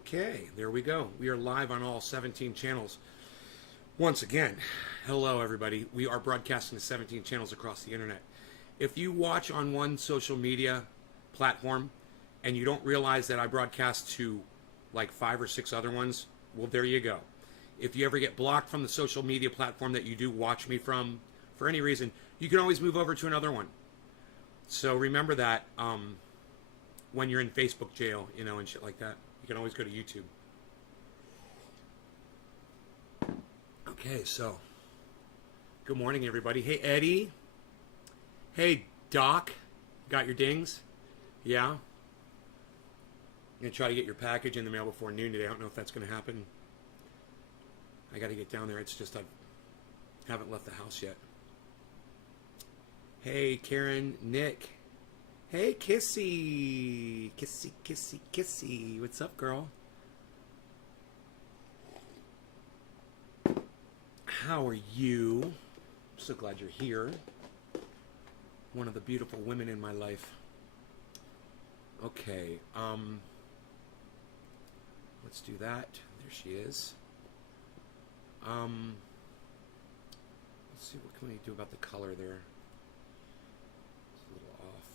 Okay, there we go. We are live on all 17 channels. Once again, hello everybody. We are broadcasting to 17 channels across the internet. If you watch on one social media platform and you don't realize that I broadcast to like 5 or 6 other ones, well, there you go. If you ever get blocked from the social media platform that you do watch me from, for any reason, you can always move over to another one. So remember that when you're in Facebook jail, you know, and shit like that. You can always go to YouTube. Okay, so good morning, everybody. Hey, Eddie. Hey, Doc. Got your dings? Yeah? I'm going to try to get your package in the mail before noon today. I don't know if that's going to happen. I got to get down there. It's just I haven't left the house yet. Hey, Karen, Nick. Hey, Kissy. Kissy, Kissy, Kissy. What's up, girl? How are you? I'm so glad you're here. One of the beautiful women in my life. Okay, let's do that. There she is. Let's see, what can we do about the color there? It's a little off.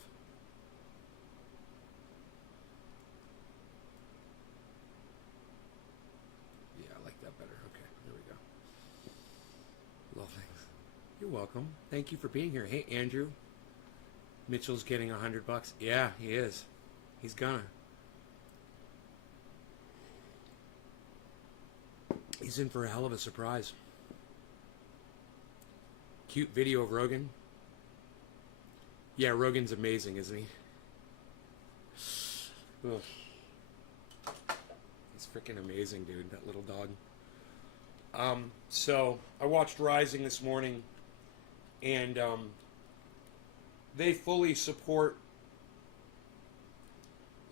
Yeah, I like that better. Okay, there we go. Lovely. You're welcome. Thank you for being here. Hey, Andrew. Mitchell's getting $100. Yeah, he is. He's gonna. He's in for a hell of a surprise. Cute video of Rogan. Yeah, Rogan's amazing, isn't he? Ugh. He's freaking amazing, dude, that little dog. So, I watched Rising this morning, and they fully support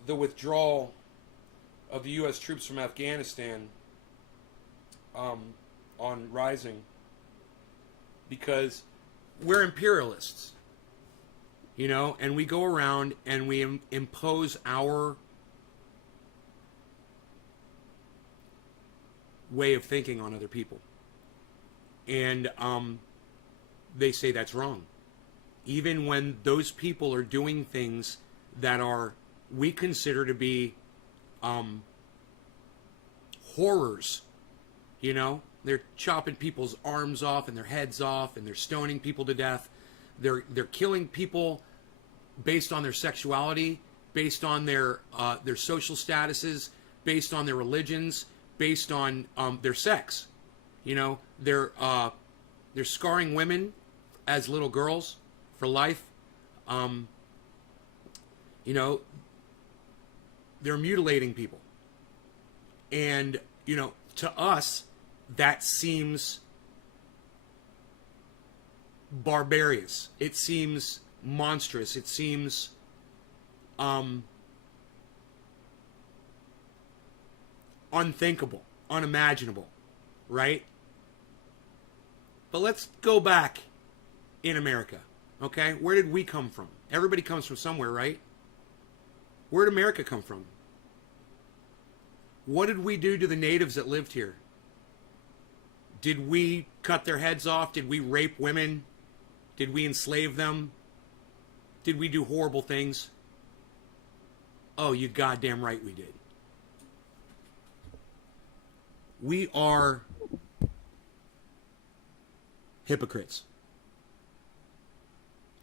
the withdrawal of the U.S. troops from Afghanistan on Rising, because we're imperialists, you know, and we go around and we impose our way of thinking on other people, and they say that's wrong, even when those people are doing things that are we consider to be horrors. You know, they're chopping people's arms off and their heads off, and they're stoning people to death. They're killing people based on their sexuality, based on their social statuses, based on their religions, based on their sex. You know, they're scarring women as little girls for life. You know, they're mutilating people, and you know, to us, that seems barbarous. It seems monstrous. It seems unthinkable, unimaginable, right? But let's go back in America, okay? Where did we come from? Everybody comes from somewhere, right? Where did America come from? What did we do to the natives that lived here? Did we cut their heads off? Did we rape women? Did we enslave them? Did we do horrible things? Oh, you goddamn right we did. We are hypocrites.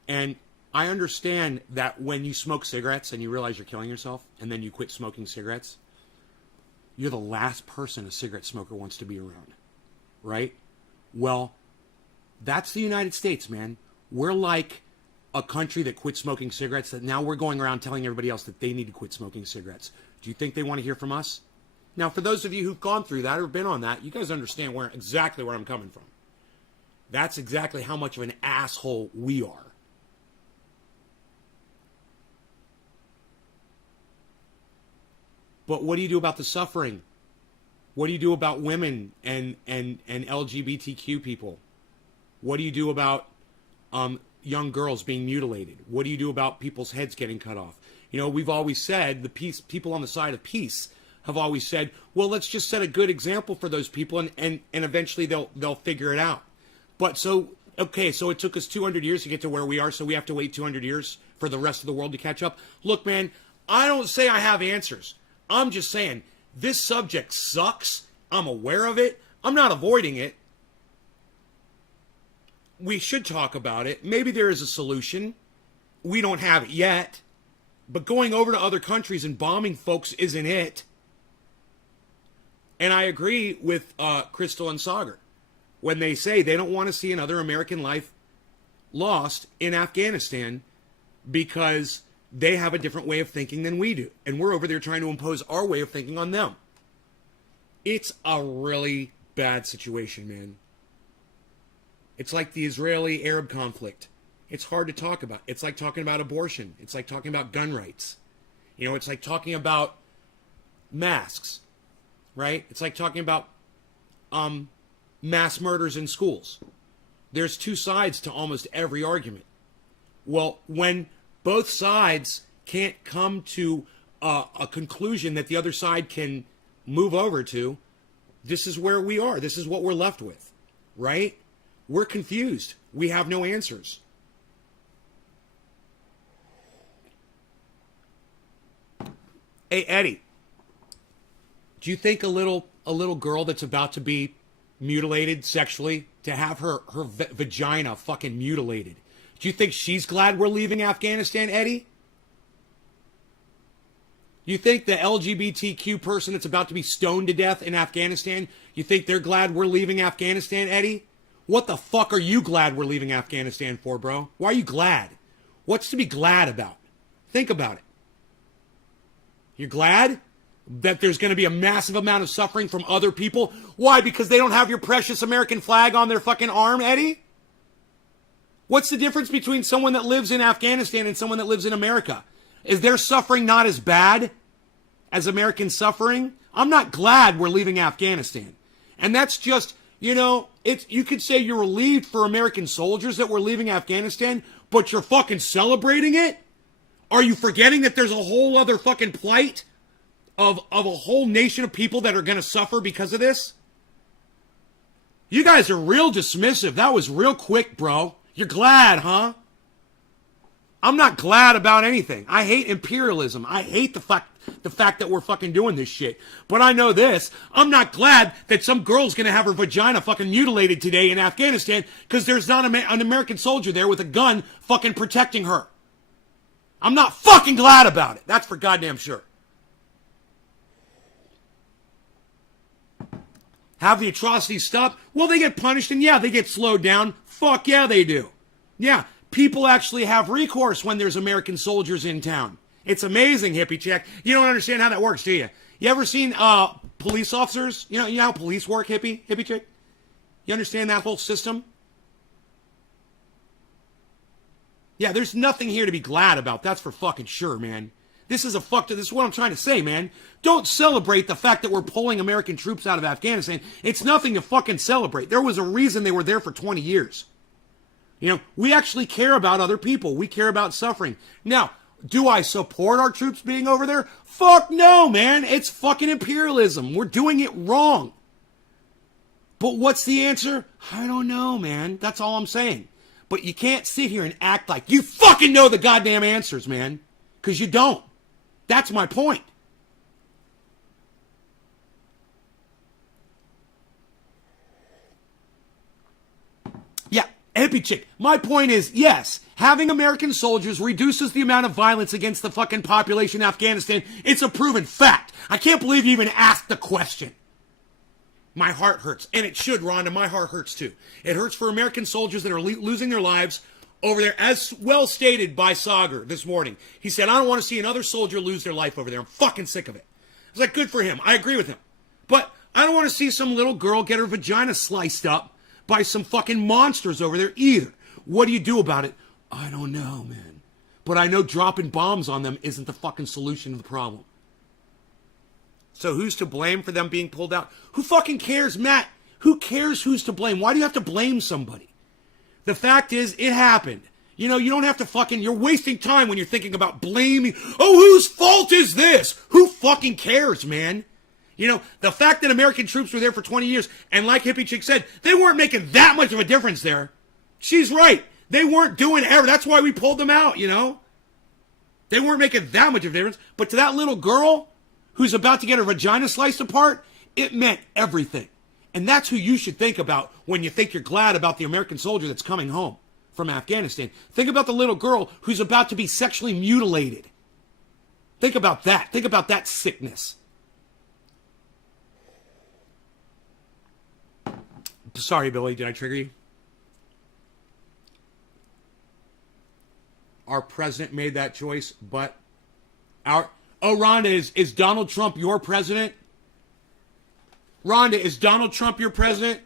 And I understand that when you smoke cigarettes and you realize you're killing yourself, and then you quit smoking cigarettes, you're the last person a cigarette smoker wants to be around. Right? Well, that's the United States, man. We're like a country that quit smoking cigarettes, that now we're going around telling everybody else that they need to quit smoking cigarettes. Do you think they want to hear from us? Now, for those of you who've gone through that or been on that, you guys understand exactly where I'm coming from. That's exactly how much of an asshole we are. But what do you do about the suffering? What do you do about women and LGBTQ people? What do you do about young girls being mutilated? What do you do about people's heads getting cut off? You know, we've always said the people on the side of peace have always said, well, let's just set a good example for those people, and eventually they'll figure it out. But so it took us 200 years to get to where we are, so we have to wait 200 years for the rest of the world to catch up. Look, man, I don't say I have answers. I'm just saying this subject sucks. I'm aware of it. I'm not avoiding it. We should talk about it. Maybe there is a solution. We don't have it yet. But going over to other countries and bombing folks isn't it. And I agree with Crystal and Sagar when they say they don't want to see another American life lost in Afghanistan because they have a different way of thinking than we do. And we're over there trying to impose our way of thinking on them. It's a really bad situation, man. It's like the Israeli-Arab conflict. It's hard to talk about. It's like talking about abortion. It's like talking about gun rights. You know, it's like talking about masks, right? It's like talking about mass murders in schools. There's two sides to almost every argument. Well, when both sides can't come to a conclusion that the other side can move over to, this is where we are. This is what we're left with, right? We're confused. We have no answers. Hey, Eddie, do you think a little girl that's about to be mutilated sexually, to have her vagina fucking mutilated, do you think she's glad we're leaving Afghanistan, Eddie? You think the LGBTQ person that's about to be stoned to death in Afghanistan, you think they're glad we're leaving Afghanistan, Eddie? What the fuck are you glad we're leaving Afghanistan for, bro? Why are you glad? What's to be glad about? Think about it. You're glad that there's going to be a massive amount of suffering from other people? Why? Because they don't have your precious American flag on their fucking arm, Eddie? What's the difference between someone that lives in Afghanistan and someone that lives in America? Is their suffering not as bad as American suffering? I'm not glad we're leaving Afghanistan. And that's just, you know, you could say you're relieved for American soldiers that we're leaving Afghanistan, but you're fucking celebrating it? Are you forgetting that there's a whole other fucking plight of a whole nation of people that are going to suffer because of this? You guys are real dismissive. That was real quick, bro. You're glad, huh? I'm not glad about anything. I hate imperialism. I hate the fact that we're fucking doing this shit. But I know this. I'm not glad that some girl's going to have her vagina fucking mutilated today in Afghanistan because there's not an American soldier there with a gun fucking protecting her. I'm not fucking glad about it. That's for goddamn sure. Have the atrocities stopped? Well, they get punished and yeah, they get slowed down. Fuck yeah, they do. Yeah, people actually have recourse when there's American soldiers in town. It's amazing, hippie chick. You don't understand how that works, do you? You ever seen police officers? You know how police work, hippie chick? You understand that whole system? Yeah, there's nothing here to be glad about. That's for fucking sure, man. This is what I'm trying to say, man. Don't celebrate the fact that we're pulling American troops out of Afghanistan. It's nothing to fucking celebrate. There was a reason they were there for 20 years. You know, we actually care about other people. We care about suffering. Now, do I support our troops being over there? Fuck no, man. It's fucking imperialism. We're doing it wrong. But what's the answer? I don't know, man. That's all I'm saying. But you can't sit here and act like you fucking know the goddamn answers, man. Because you don't. That's my point. Yeah, hippie chick. My point is, yes, having American soldiers reduces the amount of violence against the fucking population in Afghanistan. It's a proven fact. I can't believe you even asked the question. My heart hurts. And it should, Rhonda. My heart hurts too. It hurts for American soldiers that are losing their lives over there, as well stated by Sagar this morning. He said, I don't want to see another soldier lose their life over there. I'm fucking sick of it. I was like, good for him. I agree with him. But I don't want to see some little girl get her vagina sliced up by some fucking monsters over there either. What do you do about it? I don't know, man. But I know dropping bombs on them isn't the fucking solution to the problem. So who's to blame for them being pulled out? Who fucking cares, Matt? Who cares who's to blame? Why do you have to blame somebody? The fact is, it happened. You know, you don't have to fucking, you're wasting time when you're thinking about blaming. Oh, whose fault is this? Who fucking cares, man? You know, the fact that American troops were there for 20 years, and like Hippie Chick said, they weren't making that much of a difference there. She's right. They weren't doing ever. That's why we pulled them out, you know. They weren't making that much of a difference. But to that little girl who's about to get her vagina sliced apart, it meant everything. And that's who you should think about when you think you're glad about the American soldier that's coming home from Afghanistan. Think about the little girl who's about to be sexually mutilated. Think about that. Think about that sickness. Sorry, Billy. Did I trigger you? Our president made that choice, but oh, Rhonda, is Donald Trump your president? Rhonda, is Donald Trump your president?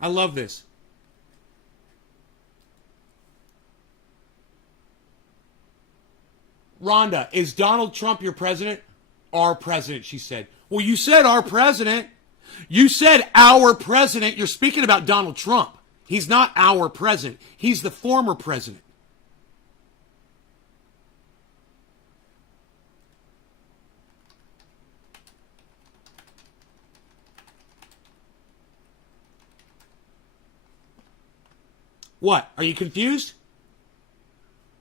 I love this. Rhonda, is Donald Trump your president? Our president, she said. Well, you said our president. You said our president. You're speaking about Donald Trump. He's not our president. He's the former president. What? Are you confused?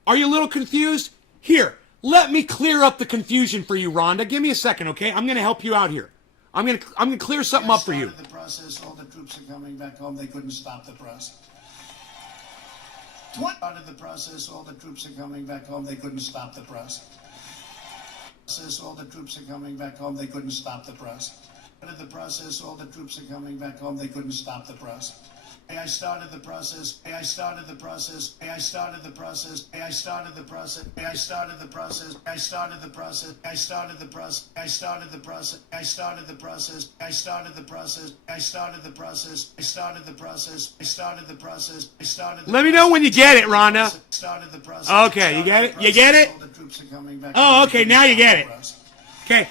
Are you a little confused? Here, let me clear up the confusion for you, Rhonda. Give me a second, okay? I'm going to help you out here. I'm gonna clear something up for you. The process, all the troops are coming back home. They couldn't stop the process. Started the process, all the troops are coming back home. They couldn't stop the process. All the troops are coming back home. They couldn't stop the process. Started the process, all the troops are coming back home. They couldn't stop the process. I started the process. I started the process. I started the process. I started the process. I started the process. I started the process. I started the process. I started the process. I started the process. I started the process. I started the process. I started the process. I started the process. I started. Let me know when you get it, Rhonda. Started the process. Okay, you get it? You get it? Oh, okay, now you get it. Okay.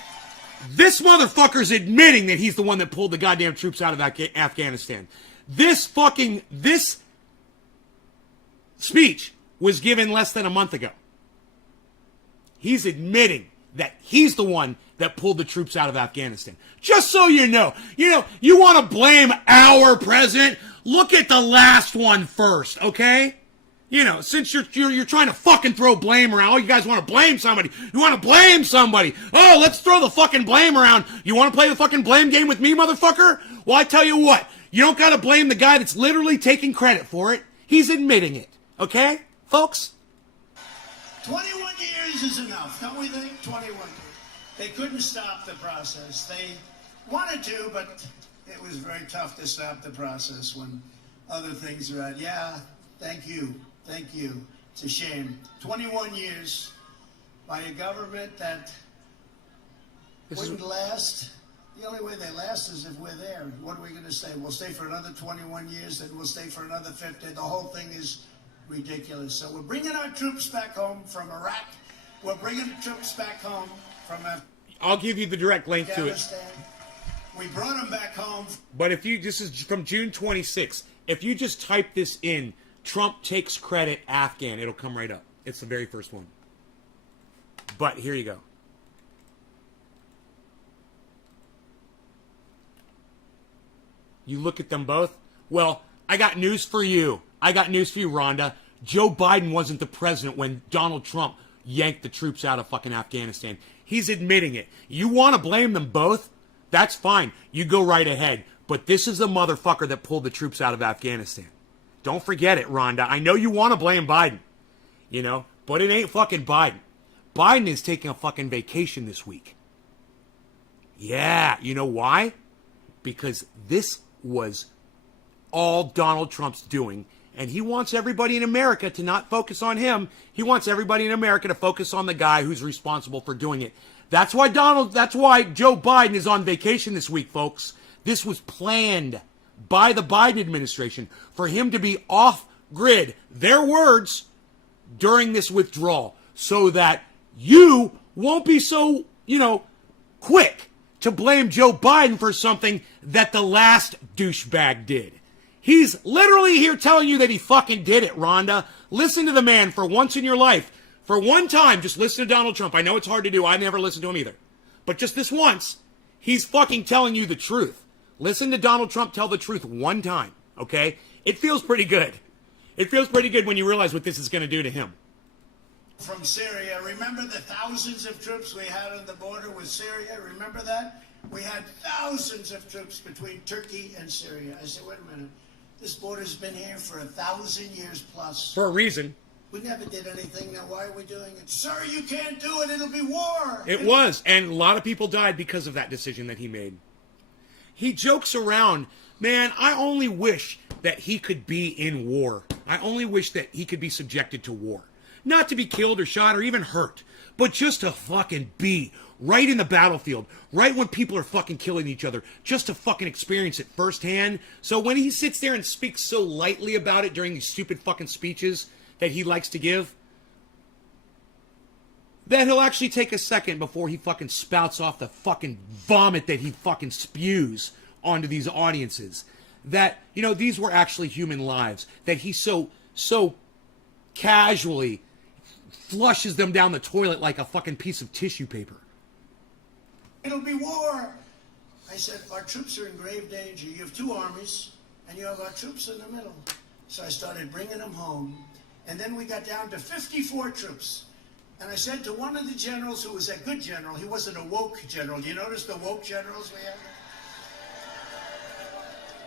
This motherfucker's admitting that he's the one that pulled the goddamn troops out of Afghanistan. This speech was given less than a month ago. He's admitting that he's the one that pulled the troops out of Afghanistan. Just so you know, you want to blame our president? Look at the last one first, okay? You know, since you're trying to fucking throw blame around, oh, you guys want to blame somebody. You want to blame somebody. Oh, let's throw the fucking blame around. You want to play the fucking blame game with me, motherfucker? Well, I tell you what. You don't got to blame the guy that's literally taking credit for it. He's admitting it. Okay, folks? 21 years is enough, don't we think? 21 years. They couldn't stop the process. They wanted to, but it was very tough to stop the process when other things are at. Yeah, thank you. Thank you. It's a shame. 21 years by a government that wouldn't last. The only way they last is if we're there. What are we going to say? We'll stay for another 21 years, then we'll stay for another 50. The whole thing is ridiculous. So we're bringing our troops back home from Iraq. We're bringing troops back home from Afghanistan. I'll give you the direct link to it. We brought them back home. But if you, this is from June 26th. If you just type this in, Trump takes credit Afghan, it'll come right up. It's the very first one. But here you go. You look at them both. Well, I got news for you. I got news for you, Rhonda. Joe Biden wasn't the president when Donald Trump yanked the troops out of fucking Afghanistan. He's admitting it. You want to blame them both? That's fine. You go right ahead. But this is the motherfucker that pulled the troops out of Afghanistan. Don't forget it, Rhonda. I know you want to blame Biden, you know, but it ain't fucking Biden. Biden is taking a fucking vacation this week. Yeah, you know why? Because this was all Donald Trump's doing, and he wants everybody in America to not focus on him. He wants everybody in America to focus on the guy who's responsible for doing it. That's why Joe Biden is on vacation this week, folks. This was planned by the Biden administration for him to be off grid, their words, during this withdrawal, so that you won't be so, quick to blame Joe Biden for something that the last douchebag did. He's literally here telling you that he fucking did it, Rhonda. Listen to the man for once in your life. For one time, just listen to Donald Trump. I know it's hard to do. I never listen to him either. But just this once, he's fucking telling you the truth. Listen to Donald Trump tell the truth one time, okay? It feels pretty good. It feels pretty good when you realize what this is going to do to him. From Syria, remember the thousands of troops we had on the border with Syria? Remember that? We had thousands of troops between Turkey and Syria. I said, wait a minute. This border's been here for 1,000 years plus. For a reason. We never did anything. Now why are we doing it? Sir, you can't do it. It'll be war. It was. And a lot of people died because of that decision that he made. He jokes around. Man, I only wish that he could be in war. I only wish that he could be subjected to war. Not to be killed or shot or even hurt, but just to fucking be right in the battlefield, right when people are fucking killing each other, just to fucking experience it firsthand. So when he sits there and speaks so lightly about it during these stupid fucking speeches that he likes to give, that he'll actually take a second before he fucking spouts off the fucking vomit that he fucking spews onto these audiences. That, you know, these were actually human lives. That he so casually flushes them down the toilet like a fucking piece of tissue paper. It'll be war. I said, our troops are in grave danger. You have two armies, and you have our troops in the middle. So I started bringing them home. And then we got down to 54 troops. And I said to one of the generals, who was a good general, he wasn't a woke general. Do you notice the woke generals we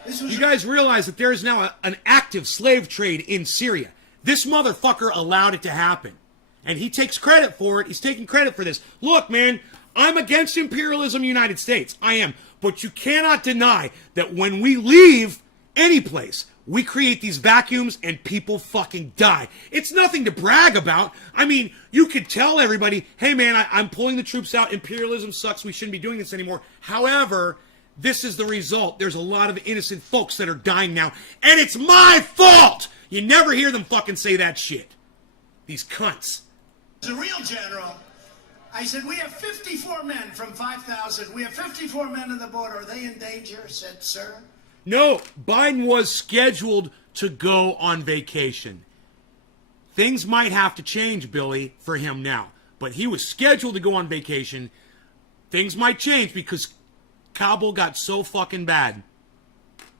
have? You guys realize that there is now an active slave trade in Syria. This motherfucker allowed it to happen. And he takes credit for it. He's taking credit for this. Look, man, I'm against imperialism, United States. I am. But you cannot deny that when we leave any place, we create these vacuums and people fucking die. It's nothing to brag about. I mean, you could tell everybody, hey man, I'm pulling the troops out. Imperialism sucks. We shouldn't be doing this anymore. However, this is the result. There's a lot of innocent folks that are dying now. And it's my fault! You never hear them fucking say that shit. These cunts. As a real general, I said, we have 54 men from 5,000. We have 54 men on the border. Are they in danger? I said, sir. No, Biden was scheduled to go on vacation. Things might have to change, Billy, for him now. But he was scheduled to go on vacation. Things might change because Kabul got so fucking bad.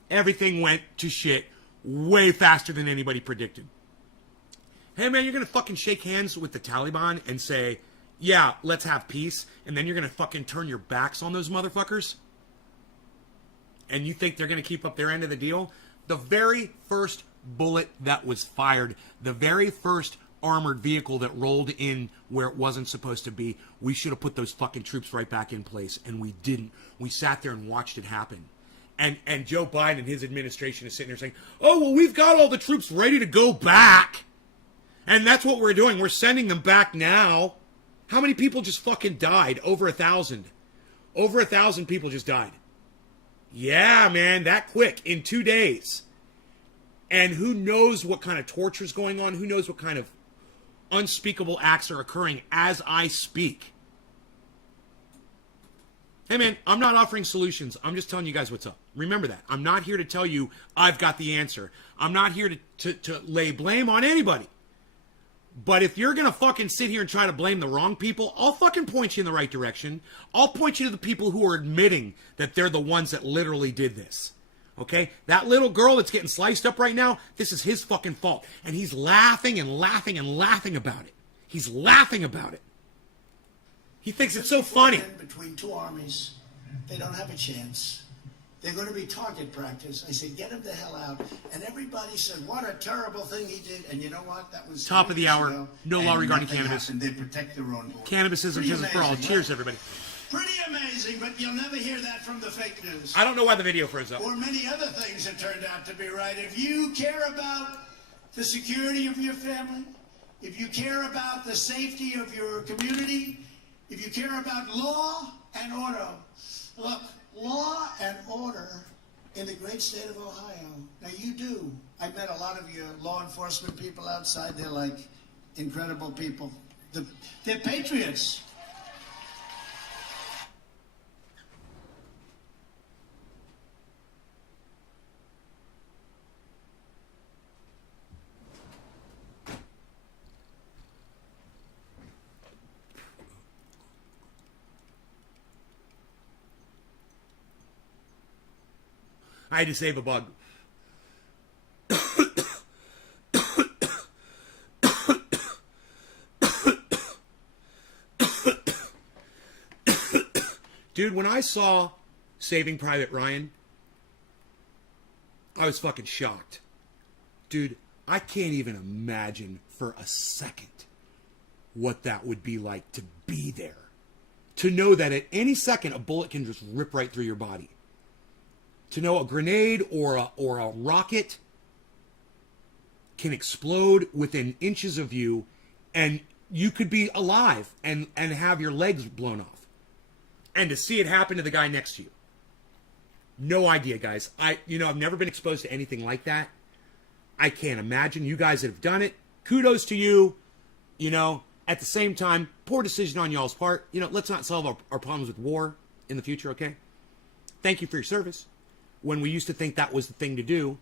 Everything went to shit way faster than anybody predicted. Hey, man, you're going to fucking shake hands with the Taliban and say, yeah, let's have peace, and then you're going to fucking turn your backs on those motherfuckers? And you think they're going to keep up their end of the deal? The very first bullet that was fired, the very first armored vehicle that rolled in where it wasn't supposed to be, we should have put those fucking troops right back in place, and we didn't. We sat there and watched it happen. And Joe Biden and his administration is sitting there saying, oh, well, we've got all the troops ready to go back. And that's what we're doing. We're sending them back now. How many people just fucking died? Over 1,000. Over 1,000 people just died. Yeah, man, that quick, in 2 days. And who knows what kind of torture is going on? Who knows what kind of unspeakable acts are occurring as I speak? Hey, man, I'm not offering solutions. I'm just telling you guys what's up. Remember that. I'm not here to tell you I've got the answer. I'm not here to lay blame on anybody. But if you're going to fucking sit here and try to blame the wrong people, I'll fucking point you in the right direction. I'll point you to the people who are admitting that they're the ones that literally did this. Okay? That little girl that's getting sliced up right now, this is his fucking fault. And he's laughing and laughing and laughing about it. He's laughing about it. He thinks it's so funny. Between two armies, they don't have a chance. They're going to be target practice. I said, get him the hell out. And everybody said, what a terrible thing he did. And you know what? That was top of the hour. No law regarding cannabis. They protect their own border. Cannabis isn't just for all. Cheers, everybody. Pretty amazing, but you'll never hear that from the fake news. I don't know why the video froze up. Or many other things that turned out to be right. If you care about the security of your family, if you care about the safety of your community, if you care about law and order, look, law and order in the great state of Ohio. Now you do. I met a lot of your law enforcement people outside. They're like incredible people. They're patriots. I had to save a bug. Dude, when I saw Saving Private Ryan, I was fucking shocked. Dude, I can't even imagine for a second what that would be like to be there. To know that at any second a bullet can just rip right through your body. To know a grenade or a rocket can explode within inches of you and you could be alive and have your legs blown off. And to see it happen to the guy next to you. No idea, guys. I've never been exposed to anything like that. I can't imagine. You guys that have done it, kudos to you. At the same time, poor decision on y'all's part. Let's not solve our problems with war in the future, okay? Thank you for your service. When we used to think that was the thing to do,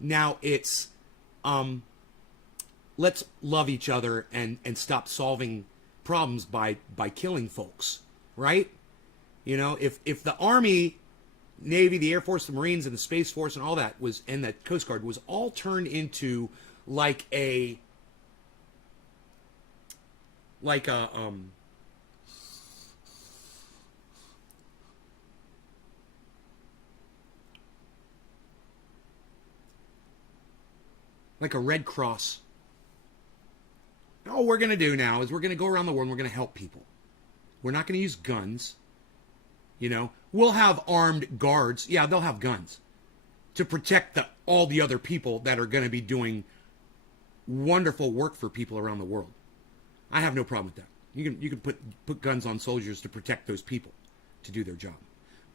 now it's, let's love each other and stop solving problems by killing folks, right? If the Army, Navy, the Air Force, the Marines, and the Space Force and all that and the Coast Guard was all turned into like a Red Cross. All we're going to do now is we're going to go around the world and we're going to help people. We're not going to use guns. We'll have armed guards. Yeah, they'll have guns to protect all the other people that are going to be doing wonderful work for people around the world. I have no problem with that. You can put guns on soldiers to protect those people to do their job.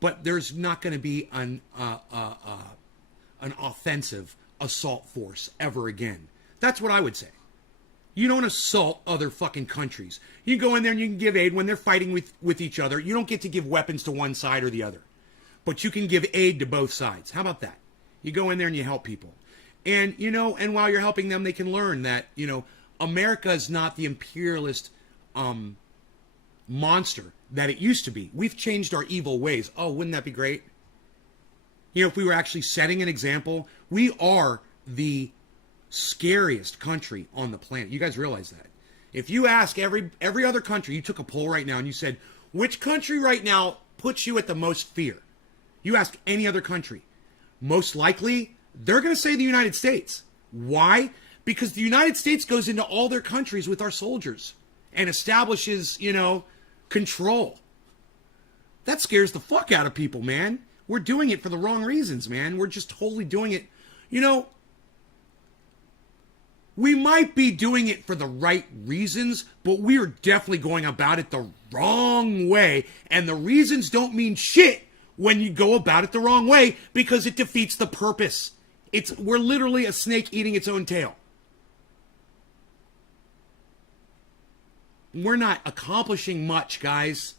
But there's not going to be an offensive assault force ever again. That's what I would say. You don't assault other fucking countries. You go in there and you can give aid when they're fighting with each other. You don't get to give weapons to one side or the other. But you can give aid to both sides. How about that? You go in there and you help people. And, and while you're helping them, they can learn that, America is not the imperialist monster that it used to be. We've changed our evil ways. Oh, wouldn't that be great? If we were actually setting an example, we are the scariest country on the planet. You guys realize that? If you ask every other country, you took a poll right now and you said, which country right now puts you at the most fear? You ask any other country. Most likely, they're going to say the United States. Why? Because the United States goes into all their countries with our soldiers and establishes, control. That scares the fuck out of people, man. We're doing it for the wrong reasons, man. We're just totally doing it. We might be doing it for the right reasons, but we are definitely going about it the wrong way. And the reasons don't mean shit when you go about it the wrong way because it defeats the purpose. We're literally a snake eating its own tail. We're not accomplishing much, guys.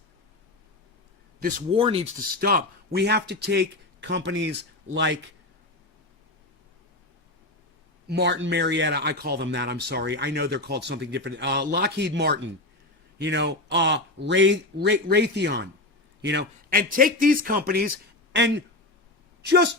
This war needs to stop. We have to take companies like Martin Marietta, I call them that, I'm sorry. I know they're called something different. Lockheed Martin, Raytheon, and take these companies and just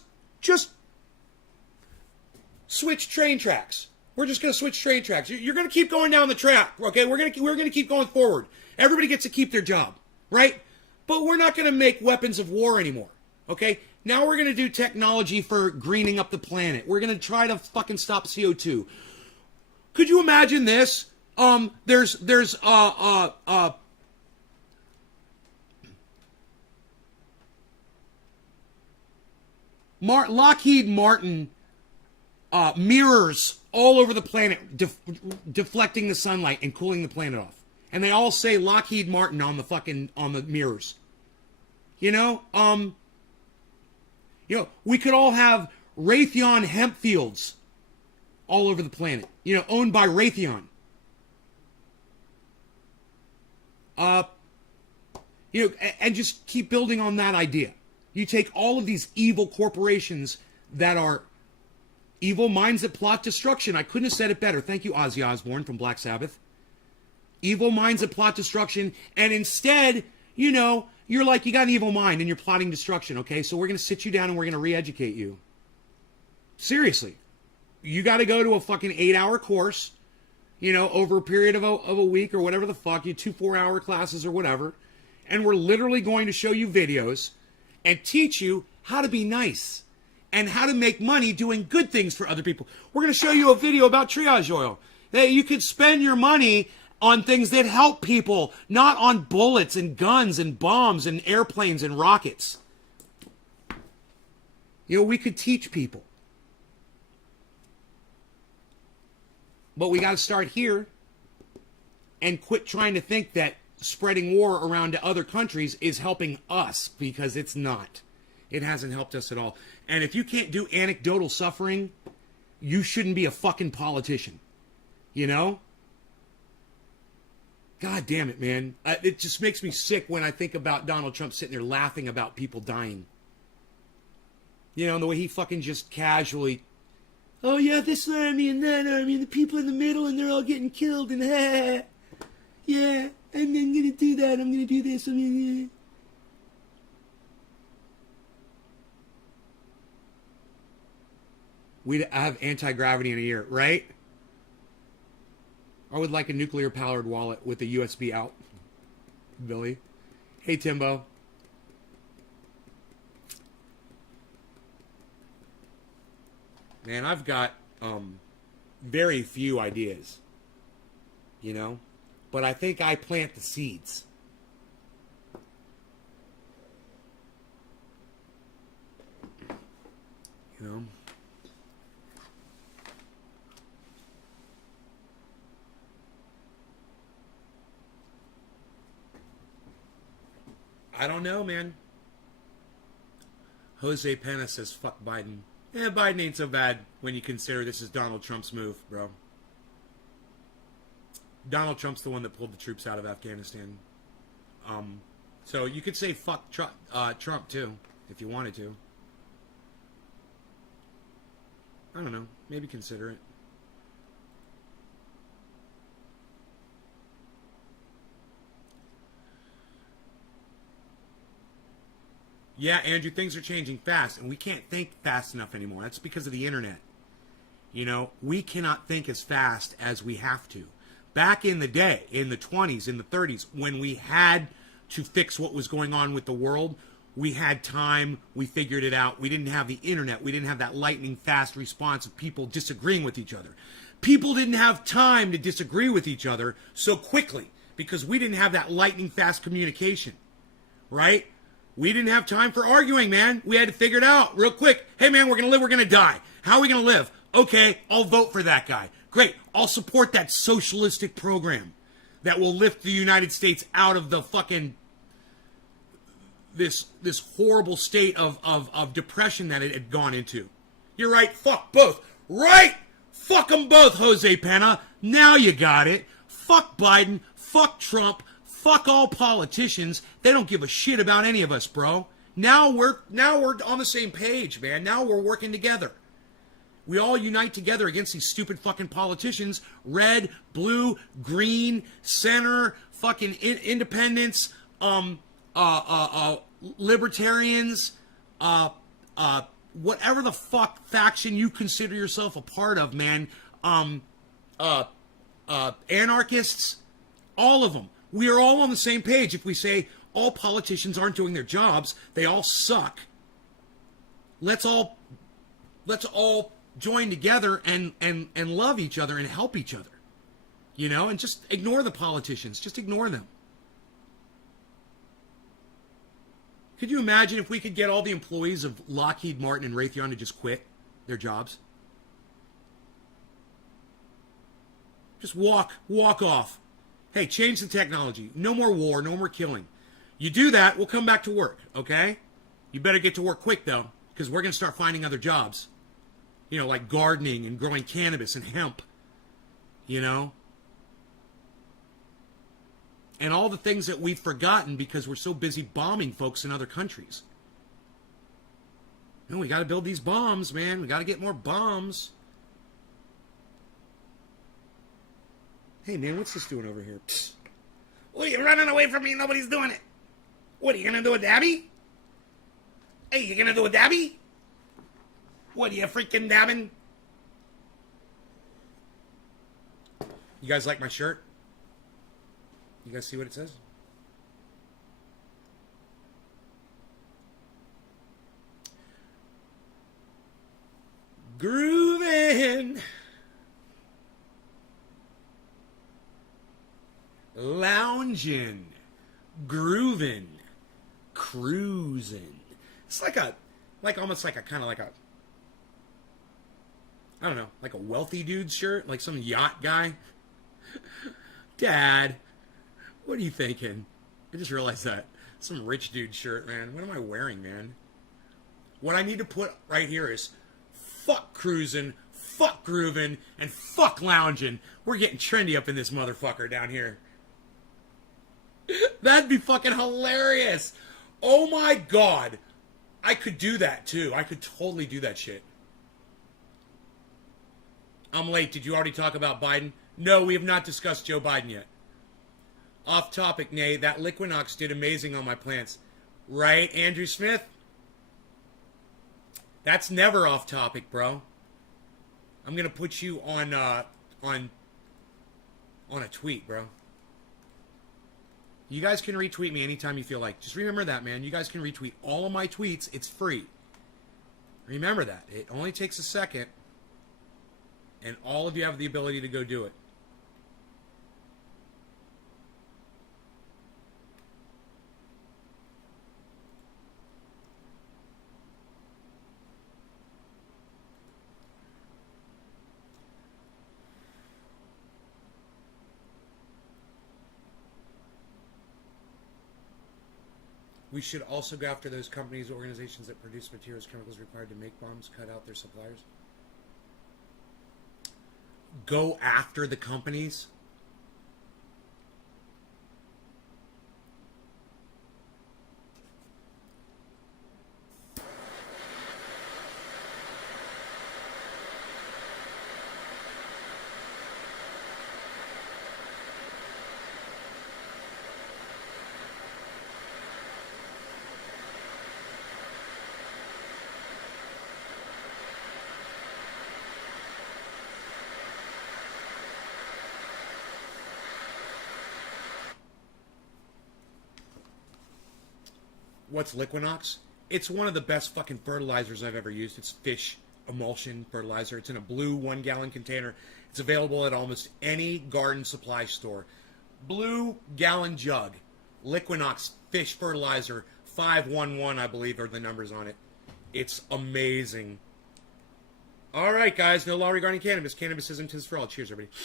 switch train tracks. We're just going to switch train tracks. You're going to keep going down the track, okay? We're going to keep going forward. Everybody gets to keep their job, right? But we're not going to make weapons of war anymore, okay? Now we're going to do technology for greening up the planet. We're going to try to fucking stop CO2. Could you imagine this? There's Lockheed Martin mirrors all over the planet, deflecting the sunlight and cooling the planet off. And they all say Lockheed Martin on the mirrors. We could all have Raytheon hemp fields all over the planet, owned by Raytheon. And just keep building on that idea. You take all of these evil corporations that are evil minds that plot destruction. I couldn't have said it better. Thank you, Ozzy Osbourne from Black Sabbath. Evil minds that plot destruction, and instead, You're like, you got an evil mind and you're plotting destruction, okay? So we're going to sit you down and we're going to re-educate you. Seriously. You got to go to a fucking 8-hour course, you know, over a period of a week or whatever the fuck, you 2 4-hour classes or whatever. And we're literally going to show you videos and teach you how to be nice and how to make money doing good things for other people. We're going to show you a video about triage oil. That you could spend your money on things that help people, not on bullets and guns and bombs and airplanes and rockets. You know, we could teach people. But we got to start here and quit trying to think that spreading war around to other countries is helping us, because it's not. It hasn't helped us at all. And if you can't do anecdotal suffering, you shouldn't be a fucking politician. You know? God damn it, man. It just makes me sick when I think about Donald Trump sitting there laughing about people dying. You know, and the way he fucking just casually, oh yeah, this army and that army and the people in the middle and they're all getting killed and yeah, I'm gonna do that, I'm gonna do this, I'm gonna... We'd have anti-gravity in a year, right? I would like a nuclear-powered wallet with a USB out. Billy. Hey, Timbo. Man, I've got very few ideas. You know? But I think I plant the seeds. You know? I don't know, man. Jose Pena says, fuck Biden. Biden ain't so bad when you consider this is Donald Trump's move, bro. Donald Trump's the one that pulled the troops out of Afghanistan. So you could say fuck Trump, too, if you wanted to. I don't know. Maybe consider it. Yeah, Andrew, things are changing fast, and we can't think fast enough anymore. That's because of the internet. You know, we cannot think as fast as we have to. Back in the day, in the 20s, in the 30s, when we had to fix what was going on with the world, we had time, we figured it out. We didn't have the internet. We didn't have that lightning fast response of people disagreeing with each other. People didn't have time to disagree with each other so quickly because we didn't have that lightning fast communication, right? We didn't have time for arguing, man. We had to figure it out real quick. Hey, man, we're going to live, we're going to die. How are we going to live? Okay, I'll vote for that guy. Great, I'll support that socialistic program that will lift the United States out of the fucking, this horrible state of depression that it had gone into. You're right, fuck both. Right? Fuck them both, Jose Pena. Now you got it. Fuck Biden, fuck Trump, fuck all politicians. They don't give a shit about any of us, bro. Now we're on the same page, man. Now we're working together. We all unite together against these stupid fucking politicians. Red, blue, green, center, fucking independents, libertarians, whatever the fuck faction you consider yourself a part of, man. Anarchists, all of them. We are all on the same page if we say all politicians aren't doing their jobs. They all suck. Let's all join together and love each other and help each other. You know, and just ignore the politicians. Just ignore them. Could you imagine if we could get all the employees of Lockheed Martin and Raytheon to just quit their jobs? Just walk off. Hey, change the technology. No more war, no more killing. You do that, we'll come back to work, okay? You better get to work quick, though, because we're going to start finding other jobs. You know, like gardening and growing cannabis and hemp. You know? And all the things that we've forgotten because we're so busy bombing folks in other countries. You know, we got to build these bombs, man. We got to get more bombs. Hey, man, what's this doing over here? Psst. Well, you're running away from me. Nobody's doing it. What, are you gonna do a dabby? Hey, you gonna do a dabby? What, are you freaking dabbing? You guys like my shirt? You guys see what it says? Groovin', lounging, grooving, cruising. It's almost like a kind of like a, I don't know, like a wealthy dude's shirt, like some yacht guy. Dad, what are you thinking? I just realized that. Some rich dude shirt, man. What am I wearing, man? What I need to put right here is fuck cruising, fuck grooving, and fuck lounging. We're getting trendy up in this motherfucker down here. That'd be fucking hilarious. Oh my God. I could do that too. I could totally do that shit. I'm late. Did you already talk about Biden? No, we have not discussed Joe Biden yet. Off topic, Nay. That Liquinox did amazing on my plants. Right, Andrew Smith? That's never off topic, bro. I'm gonna put you on a tweet, bro. You guys can retweet me anytime you feel like. Just remember that, man. You guys can retweet all of my tweets. It's free. Remember that. It only takes a second, and all of you have the ability to go do it. We should also go after those companies, organizations that produce materials, chemicals required to make bombs, cut out their suppliers. Go after the companies? What's Liquinox? It's one of the best fucking fertilizers I've ever used. It's fish emulsion fertilizer. It's in a blue 1 gallon container. It's available at almost any garden supply store. Blue gallon jug. Liquinox fish fertilizer 511, I believe, are the numbers on it. It's amazing. All right, guys. No law regarding cannabis. Cannabis isn't his for all. Cheers, everybody.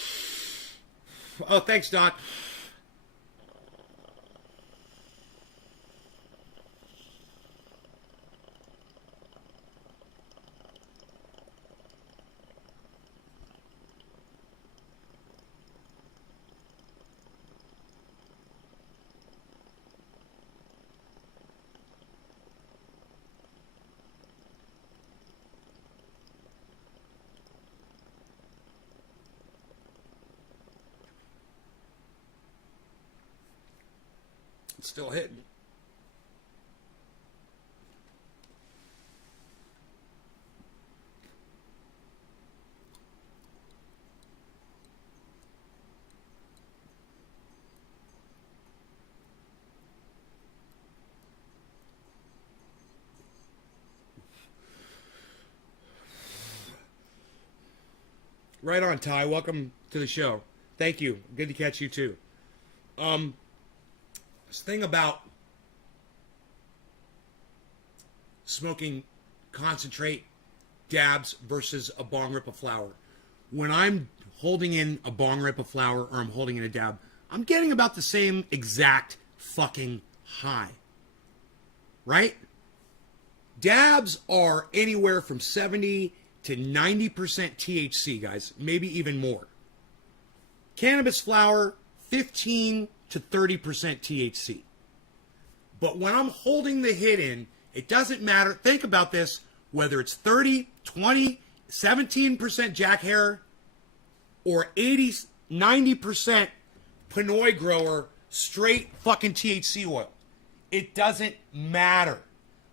Oh, thanks, Doc. It's still hitting. Right on, Ty. Welcome to the show. Thank you. Good to catch you too. This thing about smoking concentrate dabs versus a bong rip of flower. When I'm holding in a bong rip of flower or I'm holding in a dab, I'm getting about the same exact fucking high. Right? Dabs are anywhere from 70 to 90% THC, guys. Maybe even more. Cannabis flower, 15 to 30% THC. But when I'm holding the hit in, it doesn't matter. Think about this. Whether it's 30, 20, 17% jack hair or 80, 90% Pinoy grower straight fucking THC oil. It doesn't matter.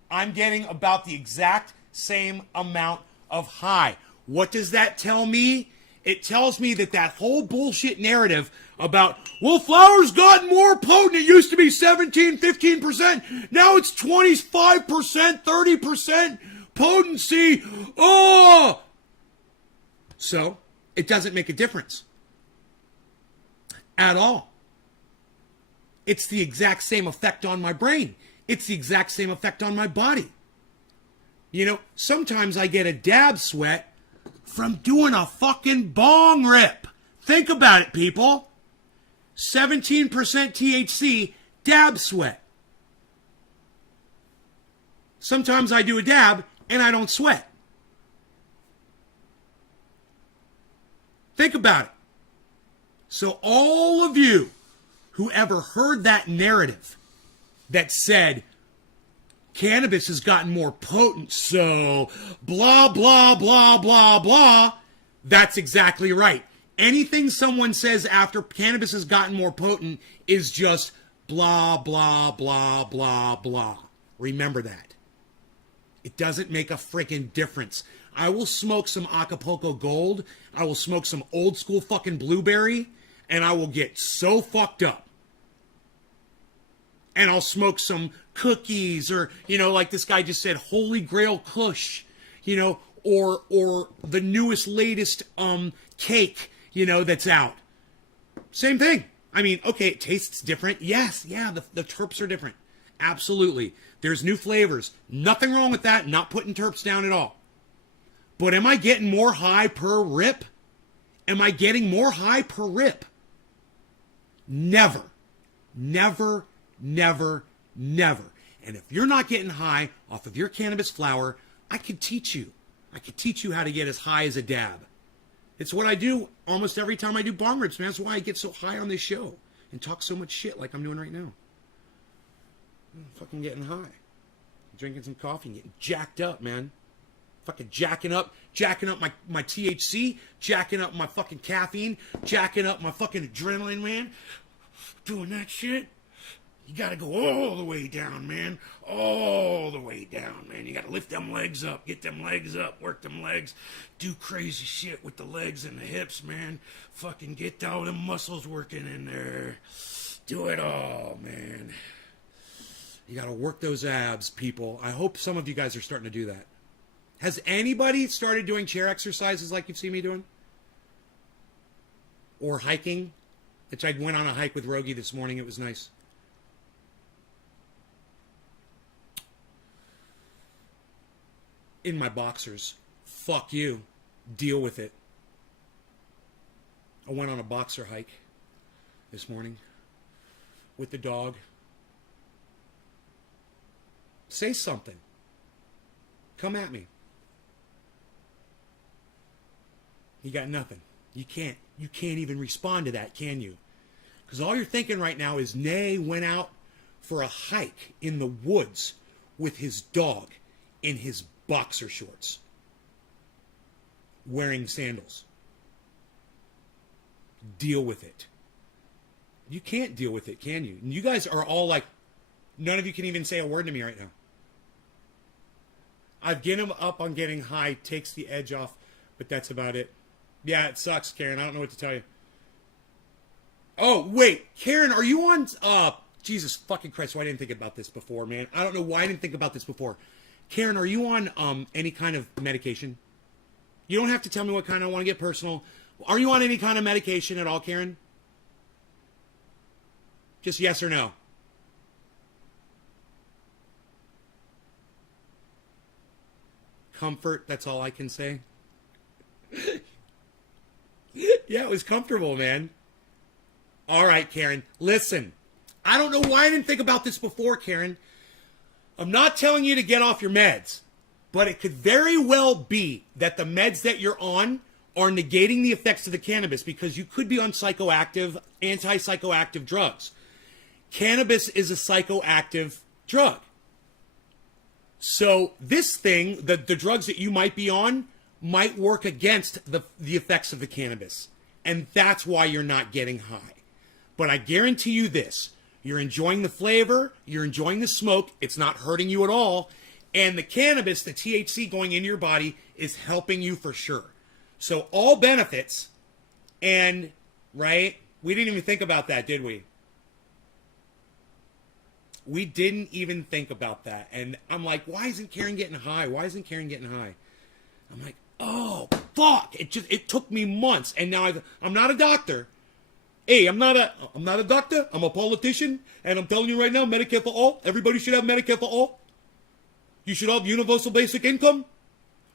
I'm getting about the exact same amount of high. What does that tell me? It tells me that that whole bullshit narrative about, well, flour's gotten more potent. It used to be 17, 15%. Now it's 25%, 30% potency. Oh! So, it doesn't make a difference. At all. It's the exact same effect on my brain. It's the exact same effect on my body. You know, sometimes I get a dab sweat from doing a fucking bong rip. Think about it, people. 17% THC, dab sweat. Sometimes I do a dab and I don't sweat. Think about it. So all of you who ever heard that narrative that said, cannabis has gotten more potent, so blah, blah, blah, blah, blah. That's exactly right. Anything someone says after cannabis has gotten more potent is just blah, blah, blah, blah, blah. Remember that. It doesn't make a freaking difference. I will smoke some Acapulco Gold. I will smoke some old school fucking blueberry, and I will get so fucked up. And I'll smoke some cookies, or, you know, like this guy just said, Holy Grail Kush, you know, or the newest, latest cake, you know, that's out. Same thing. I mean, okay, it tastes different. Yes, yeah, the terps are different. Absolutely. There's new flavors. Nothing wrong with that. Not putting terps down at all. But am I getting more high per rip? Am I getting more high per rip? Never. Never, never, never. And if you're not getting high off of your cannabis flower, I could teach you. I could teach you how to get as high as a dab. It's what I do almost every time I do bong rips, man. That's why I get so high on this show and talk so much shit like I'm doing right now. I'm fucking getting high. Drinking some coffee and getting jacked up, man. Fucking jacking up my THC, jacking up my fucking caffeine, jacking up my fucking adrenaline, man. Doing that shit. You gotta go all the way down, man. All the way down, man. You gotta lift them legs up, get them legs up, work them legs, do crazy shit with the legs and the hips, man. Fucking get all them muscles working in there. Do it all, man. You gotta work those abs, people. I hope some of you guys are starting to do that. Has anybody started doing chair exercises like you've seen me doing? Or hiking? Which I went on a hike with Rogie this morning. It was nice. In my boxers. Fuck you. Deal with it. I went on a boxer hike this morning with the dog. Say something. Come at me. You got nothing. You can't even respond to that, can you? Because all you're thinking right now is Nay went out for a hike in the woods with his dog in his boxer shorts, wearing sandals. Deal with it. You can't deal with it, can you? And you guys are all like, none of you can even say a word to me right now. I've given up on getting high, takes the edge off, but that's about it. Yeah, it sucks, Karen. I don't know what to tell you. Oh, wait. Karen, are you on... Jesus fucking Christ, why didn't I think about this before, man? I don't know why I didn't think about this before. Karen, are you on any kind of medication? You don't have to tell me what kind. I want to get personal. Are you on any kind of medication at all, Karen? Just yes or no. Comfort, that's all I can say. Yeah, it was comfortable, man. All right, Karen. Listen, I don't know why I didn't think about this before, Karen. I'm not telling you to get off your meds, but it could very well be that the meds that you're on are negating the effects of the cannabis because you could be on psychoactive, anti-psychoactive drugs. Cannabis is a psychoactive drug. So this thing, the drugs that you might be on, might work against the effects of the cannabis. And that's why you're not getting high. But I guarantee you this. You're enjoying the flavor. You're enjoying the smoke. It's not hurting you at all. And the cannabis, the THC going into your body, is helping you for sure. So all benefits. And, right, we didn't even think about that, did we? We didn't even think about that. And I'm like, why isn't Karen getting high? Why isn't Karen getting high? I'm like, oh, fuck. It took me months. And now I'm not a doctor. Hey, I'm not a doctor. I'm a politician. And I'm telling you right now, Medicare for all. Everybody should have Medicare for all. You should have universal basic income.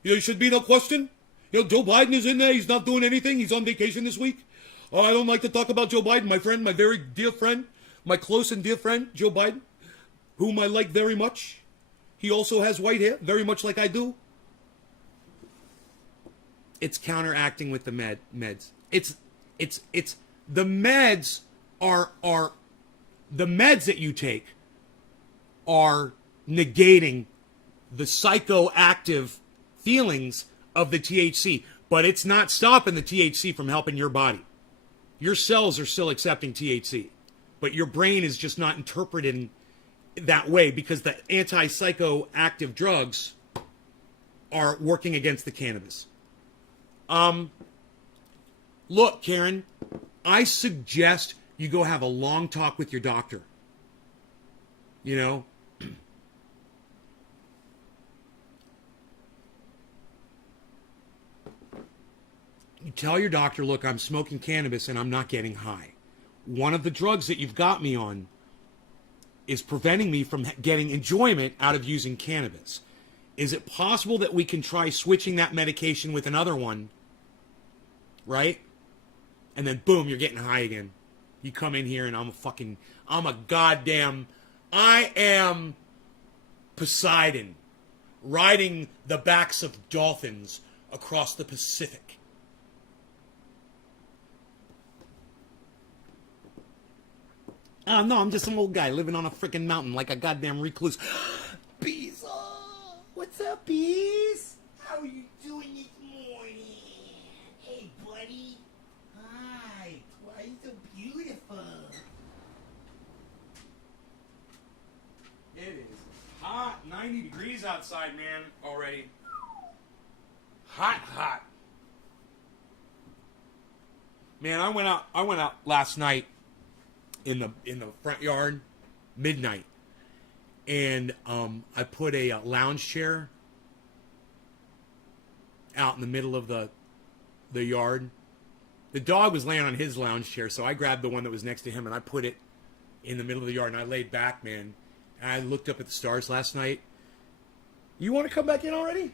There should be no question. Joe Biden is in there. He's not doing anything. He's on vacation this week. I don't like to talk about Joe Biden, my friend, my very dear friend, my close and dear friend, Joe Biden, whom I like very much. He also has white hair, very much like I do. It's counteracting with the meds. It's the meds are the meds that you take are negating the psychoactive feelings of the THC, but it's not stopping the THC from helping your body. Your cells are still accepting THC, but your brain is just not interpreting that way because the anti-psychoactive drugs are working against the cannabis. Look, Karen, I suggest you go have a long talk with your doctor. You know? You tell your doctor, look, I'm smoking cannabis and I'm not getting high. One of the drugs that you've got me on is preventing me from getting enjoyment out of using cannabis. Is it possible that we can try switching that medication with another one? Right? And then boom, you're getting high again. You come in here and I am Poseidon riding the backs of dolphins across the Pacific. No, I'm just some old guy living on a freaking mountain like a goddamn recluse. Bees, what's up, Bees? How are you doing this morning? Hey, buddy. Hi. Why are you so beautiful? It is hot, 90 degrees outside, man, already. Hot. Man, I went out last night in the front yard, midnight, and I put a lounge chair out in the middle of the yard. The dog was laying on his lounge chair, so I grabbed the one that was next to him and I put it in the middle of the yard, and I laid back, man, and I looked up at the stars last night. You want to come back in already?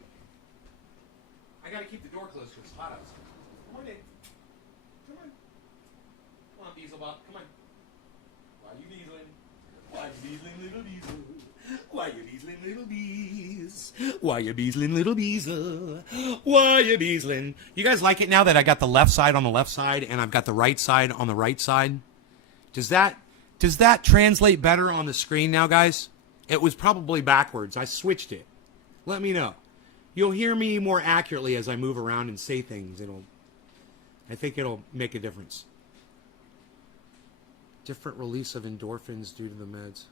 I gotta keep the door closed because it's hot outside. Come on in. Come on, Beelzebub. Come on. Why you beezling, little beezel? Why you beezling, little bees? Why you beezling, little beezel? Why you beezling? You guys like it now that I got the left side on the left side and I've got the right side on the right side? Does that translate better on the screen now, guys? It was probably backwards. I switched it. Let me know. You'll hear me more accurately as I move around and say things. I think it'll make a difference. Different release of endorphins due to the meds.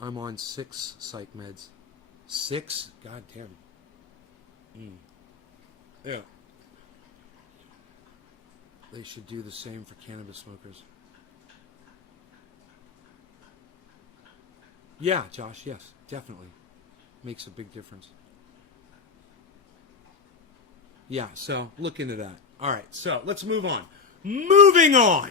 I'm on 6 psych meds. 6? God damn. Yeah. They should do the same for cannabis smokers. Yeah, Josh, yes, definitely. Makes a big difference. Yeah, so look into that. All right, so let's move on. Moving on.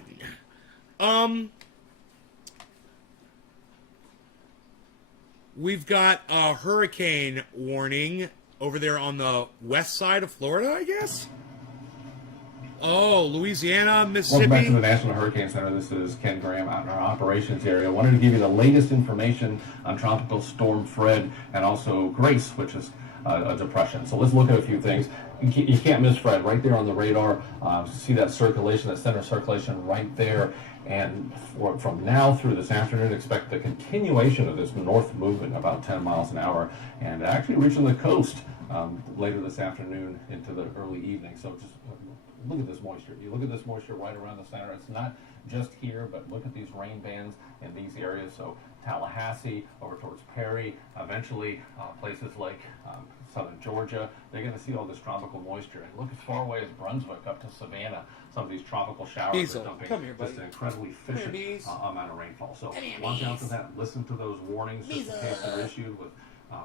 We've got a hurricane warning over there on the west side of Florida, I guess. Oh, Louisiana, Mississippi. Welcome back to the National Hurricane Center. This is Ken Graham out in our operations area. I wanted to give you the latest information on Tropical Storm Fred and also Grace, which is a depression. So let's look at a few things. You can't miss Fred right there on the radar. See that circulation, that center circulation right there. And from now through this afternoon, expect the continuation of this north movement about 10 miles an hour and actually reaching the coast later this afternoon into the early evening. So just look at this moisture. You look at this moisture right around the center. It's not just here, but look at these rain bands in these areas. So Tallahassee, over towards Perry, eventually places like southern Georgia, they're going to see all this tropical moisture. And look as far away as Brunswick up to Savannah, some of these tropical showers Diesel, are dumping come here, buddy. just an incredibly efficient amount of rainfall. So Come here, watch out for bees. that. Listen to those warnings just in case they're issued with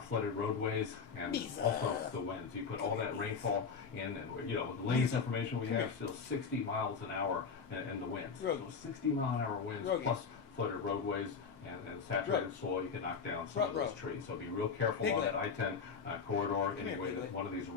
flooded roadways and also the winds. You put all that rainfall in, and you know the latest information we have still 60 miles an hour in the winds. So 60 mile an hour winds plus flooded roadways and saturated soil. You can knock down some of those trees. So be real careful on that I-10 corridor. Anyway, that one of these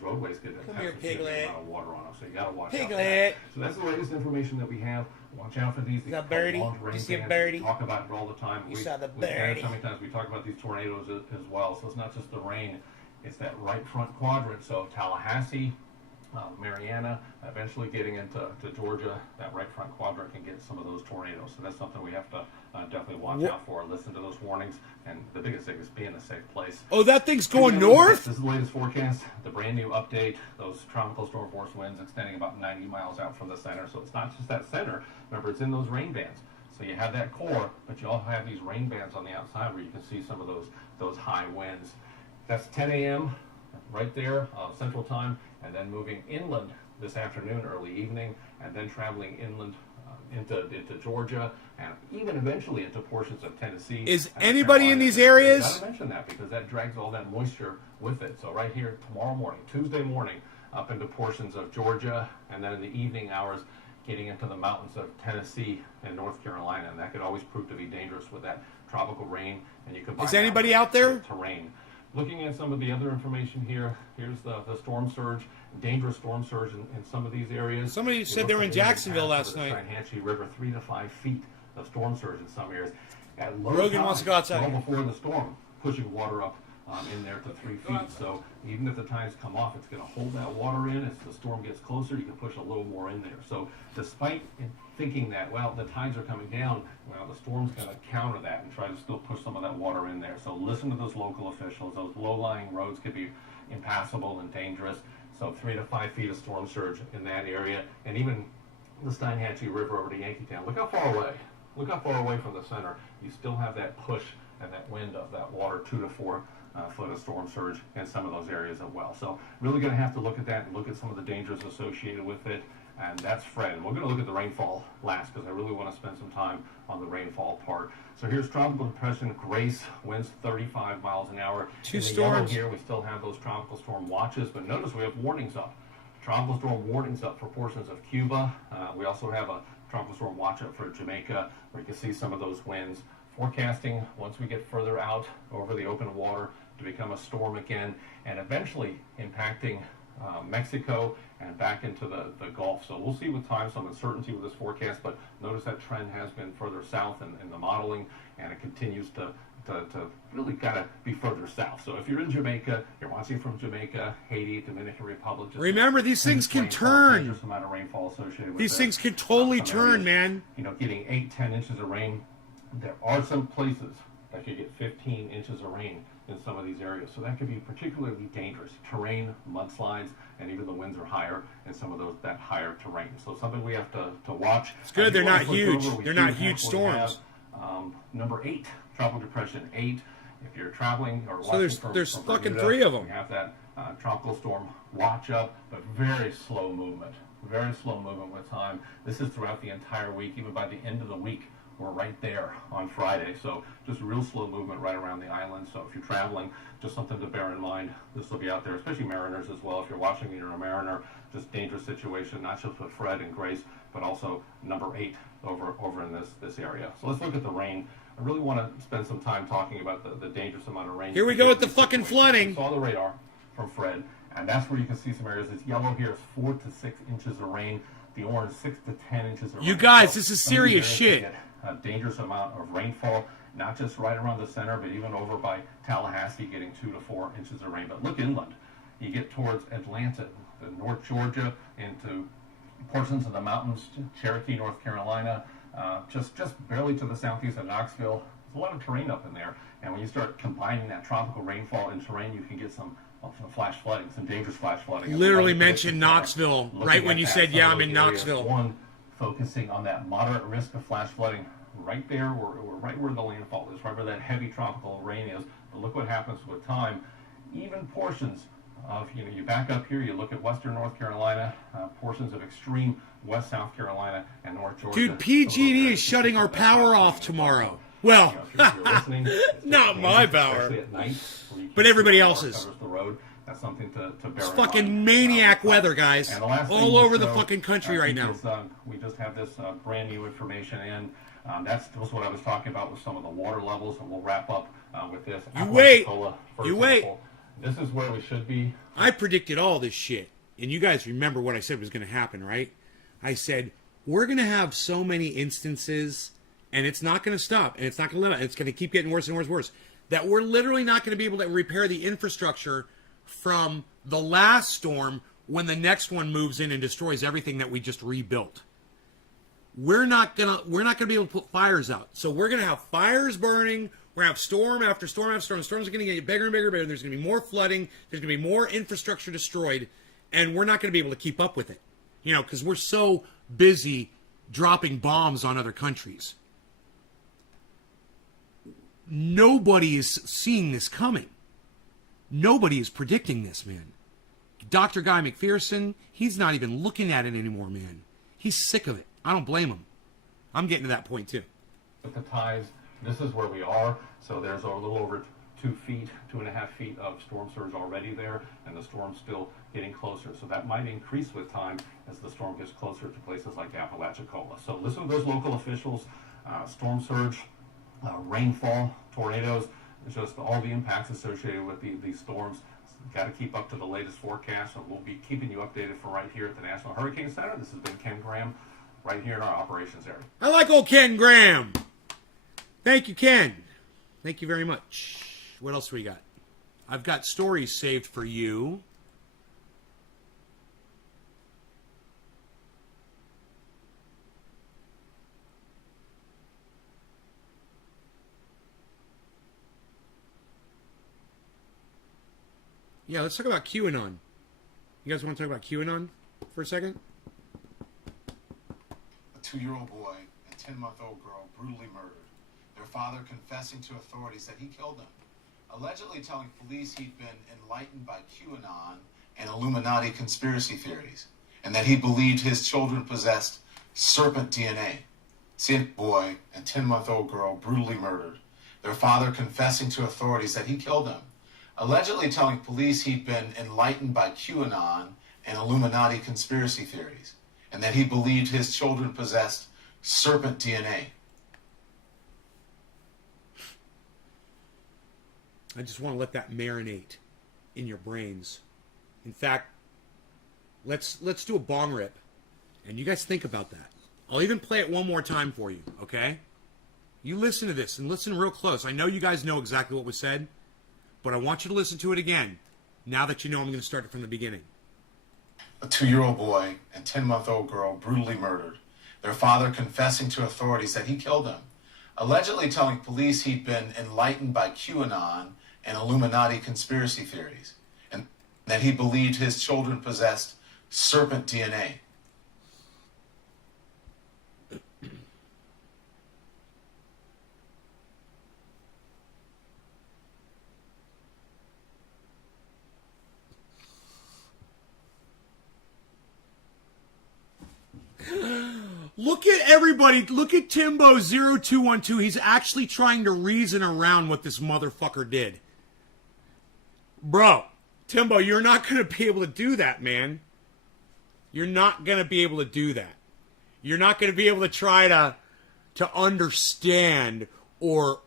roadways get a significant amount of water on them, so you got to watch out for that. So that's the latest information that we have. Watch out for these. Is that birdie? You see a birdie? We talk about it all the time. You saw the we've had birdie. so many times we talk about these tornadoes as well. So it's not just the rain; it's that right front quadrant. So Tallahassee, Mariana, eventually getting into Georgia, that right front quadrant can get some of those tornadoes. So that's something we have to definitely watch out for. Listen to those warnings, and the biggest thing is be in a safe place. Oh, that thing's going north? This is the latest forecast, the brand new update. Those tropical storm force winds extending about 90 miles out from the center. So it's not just that center. Remember, it's in those rain bands. So you have that core, but you also have these rain bands on the outside where you can see some of those high winds. That's 10 a.m. right there, Central Time, and then moving inland this afternoon, early evening, and then traveling inland into Georgia, and even eventually into portions of Tennessee. Is anybody in these areas? I gotta mention that because that drags all that moisture with it. So right here tomorrow morning, Tuesday morning, up into portions of Georgia, and then in the evening hours, getting into the mountains of Tennessee and North Carolina, and that could always prove to be dangerous with that tropical rain. And you combine Is anybody out there? Terrain. Looking at some of the other information here, here's the storm surge, dangerous storm surge in some of these areas. Somebody said they were in Jacksonville last night. The River, 3 to 5 feet of storm surge in some areas. At low Rogan tide, wants to go outside. well before the storm, pushing water up in there to 3 feet. So even if the tides come off, it's going to hold that water in. As the storm gets closer, you can push a little more in there. So despite thinking that, well, the tides are coming down, well, the storm's going to counter that and try to still push some of that water in there. So listen to those local officials. Those low-lying roads could be impassable and dangerous. So 3 to 5 feet of storm surge in that area. And even the Steinhatchee River over to Yankeetown. Look how far away. Look how far away from the center. You still have that push and that wind of that water, 2 to 4 foot of storm surge in some of those areas as well. So really going to have to look at that and look at some of the dangers associated with it. And that's Fred. And we're going to look at the rainfall last because I really want to spend some time on the rainfall part. So here's Tropical Depression Grace, winds 35 miles an hour. Two in the storms. yellow here, we still have those tropical storm watches, but notice we have warnings up. Tropical storm warnings up for portions of Cuba. We also have a tropical storm watch up for Jamaica, where you can see some of those winds. Forecasting, once we get further out over the open water, to become a storm again, and eventually impacting Mexico and back into the Gulf. So we'll see with time some uncertainty with this forecast, but notice that trend has been further south in the modeling, and it continues to really gotta be further south. So if you're in Jamaica, you're watching from Jamaica, Haiti, Dominican Republic. Just Remember, these things can turn. There's amount of rainfall associated with These that. things can totally Some turn, areas, man. You know, getting 8-10 inches of rain. There are some places that could get 15 inches of rain in some of these areas. So that could be particularly dangerous. Terrain, mudslides, and even the winds are higher in some of that higher terrain. So something we have to watch. It's good they're not huge. We They're do not have huge what we have, storms. number 8, Tropical Depression 8. If you're traveling or So watching there's from fucking Bermuda, 3 of them. we have that tropical storm watch up, but very slow movement. Very slow movement with time. This is throughout the entire week. Even by the end of the week, we're right there on Friday. So just real slow movement right around the island. So if you're traveling, just something to bear in mind. This will be out there, especially mariners as well. If you're watching and you're a mariner, just dangerous situation, not just with Fred and Grace, but also number 8 over in this area. So let's look at the rain. I really want to spend some time talking about the dangerous amount of rain. Here we go with the fucking flooding. We saw the radar from Fred, and that's where you can see some areas. This yellow here is 4 to 6 inches of rain. The orange, 6 to 10 inches of rain. You guys, So this is some of these serious areas shit. can get a dangerous amount of rainfall, not just right around the center, but even over by Tallahassee, getting 2 to 4 inches of rain. But look inland. You get towards Atlanta, the North Georgia, into portions of the mountains, Cherokee, North Carolina, just barely to the southeast of Knoxville. There's a lot of terrain up in there, and when you start combining that tropical rainfall and terrain, you can get some flash flooding, some dangerous flash flooding. Literally mentioned Knoxville right when you said, yeah, I'm in Knoxville. One, focusing on that moderate risk of flash flooding right there, we're right where the landfall is, right where that heavy tropical rain is. But look what happens with time. Even portions of, you back up here, you look at western North Carolina, portions of extreme west South Carolina and North Georgia. Dude, PG&E is shutting our power off tomorrow. Well, if you're listening, not my power, especially at night, but everybody else's. Covers the road. That's something to bear It's in fucking mind. maniac weather, guys, And the last thing all over the so, fucking country right now. We just have this brand new information in. That's what I was talking about with some of the water levels, and we'll wrap up with this. You wait. You wait. This is where we should be. I predicted all this shit, and you guys remember what I said was going to happen, right? I said, we're going to have so many instances, and it's not going to stop, and it's not going to limit, and it's going to keep getting worse and worse and worse, that we're literally not going to be able to repair the infrastructure from the last storm when the next one moves in and destroys everything that we just rebuilt. We're not gonna be able to put fires out. So we're gonna have fires burning. We're gonna have storm after storm after storm. The storms are gonna get bigger and bigger and bigger. There's gonna be more flooding. There's gonna be more infrastructure destroyed, and we're not gonna be able to keep up with it. Because we're so busy dropping bombs on other countries. Nobody is seeing this coming. Nobody is predicting this, man. Dr. Guy McPherson, he's not even looking at it anymore, man. He's sick of it. I don't blame him. I'm getting to that point, too. With the tides, this is where we are. So there's a little over 2 feet, 2.5 feet of storm surge already there, and the storm's still getting closer. So that might increase with time as the storm gets closer to places like Apalachicola. So listen to those local officials. Storm surge, rainfall, tornadoes, just all the impacts associated with these storms. Got to keep up to the latest forecast, and we'll be keeping you updated from right here at the National Hurricane Center. This has been Ken Graham, right here in our operations area. I like old Ken Graham. Thank you, Ken. Thank you very much. What else we got? I've got stories saved for you. Yeah, let's talk about QAnon. You guys want to talk about QAnon for a second? A 2-year-old boy and 10-month-old girl brutally murdered. Their father confessing to authorities that he killed them, allegedly telling police he'd been enlightened by QAnon and Illuminati conspiracy theories, and that he believed his children possessed serpent DNA. See, a boy and 10-month-old girl brutally murdered. Their father confessing to authorities that he killed them, allegedly telling police he'd been enlightened by QAnon and Illuminati conspiracy theories, and that he believed his children possessed serpent DNA. I just want to let that marinate in your brains. In fact, let's do a bong rip, and you guys think about that. I'll even play it one more time for you, okay? You listen to this, and listen real close. I know you guys know exactly what was said, but I want you to listen to it again, now that you know I'm going to start it from the beginning. A 2-year-old boy and 10-month-old girl brutally murdered. Their father confessing to authorities that he killed them, allegedly telling police he'd been enlightened by QAnon and Illuminati conspiracy theories, and that he believed his children possessed serpent DNA. Look at everybody. Look at Timbo0212. He's actually trying to reason around what this motherfucker did. Bro, Timbo, you're not going to be able to do that, man. You're not going to be able to do that. You're not going to be able to try to understand or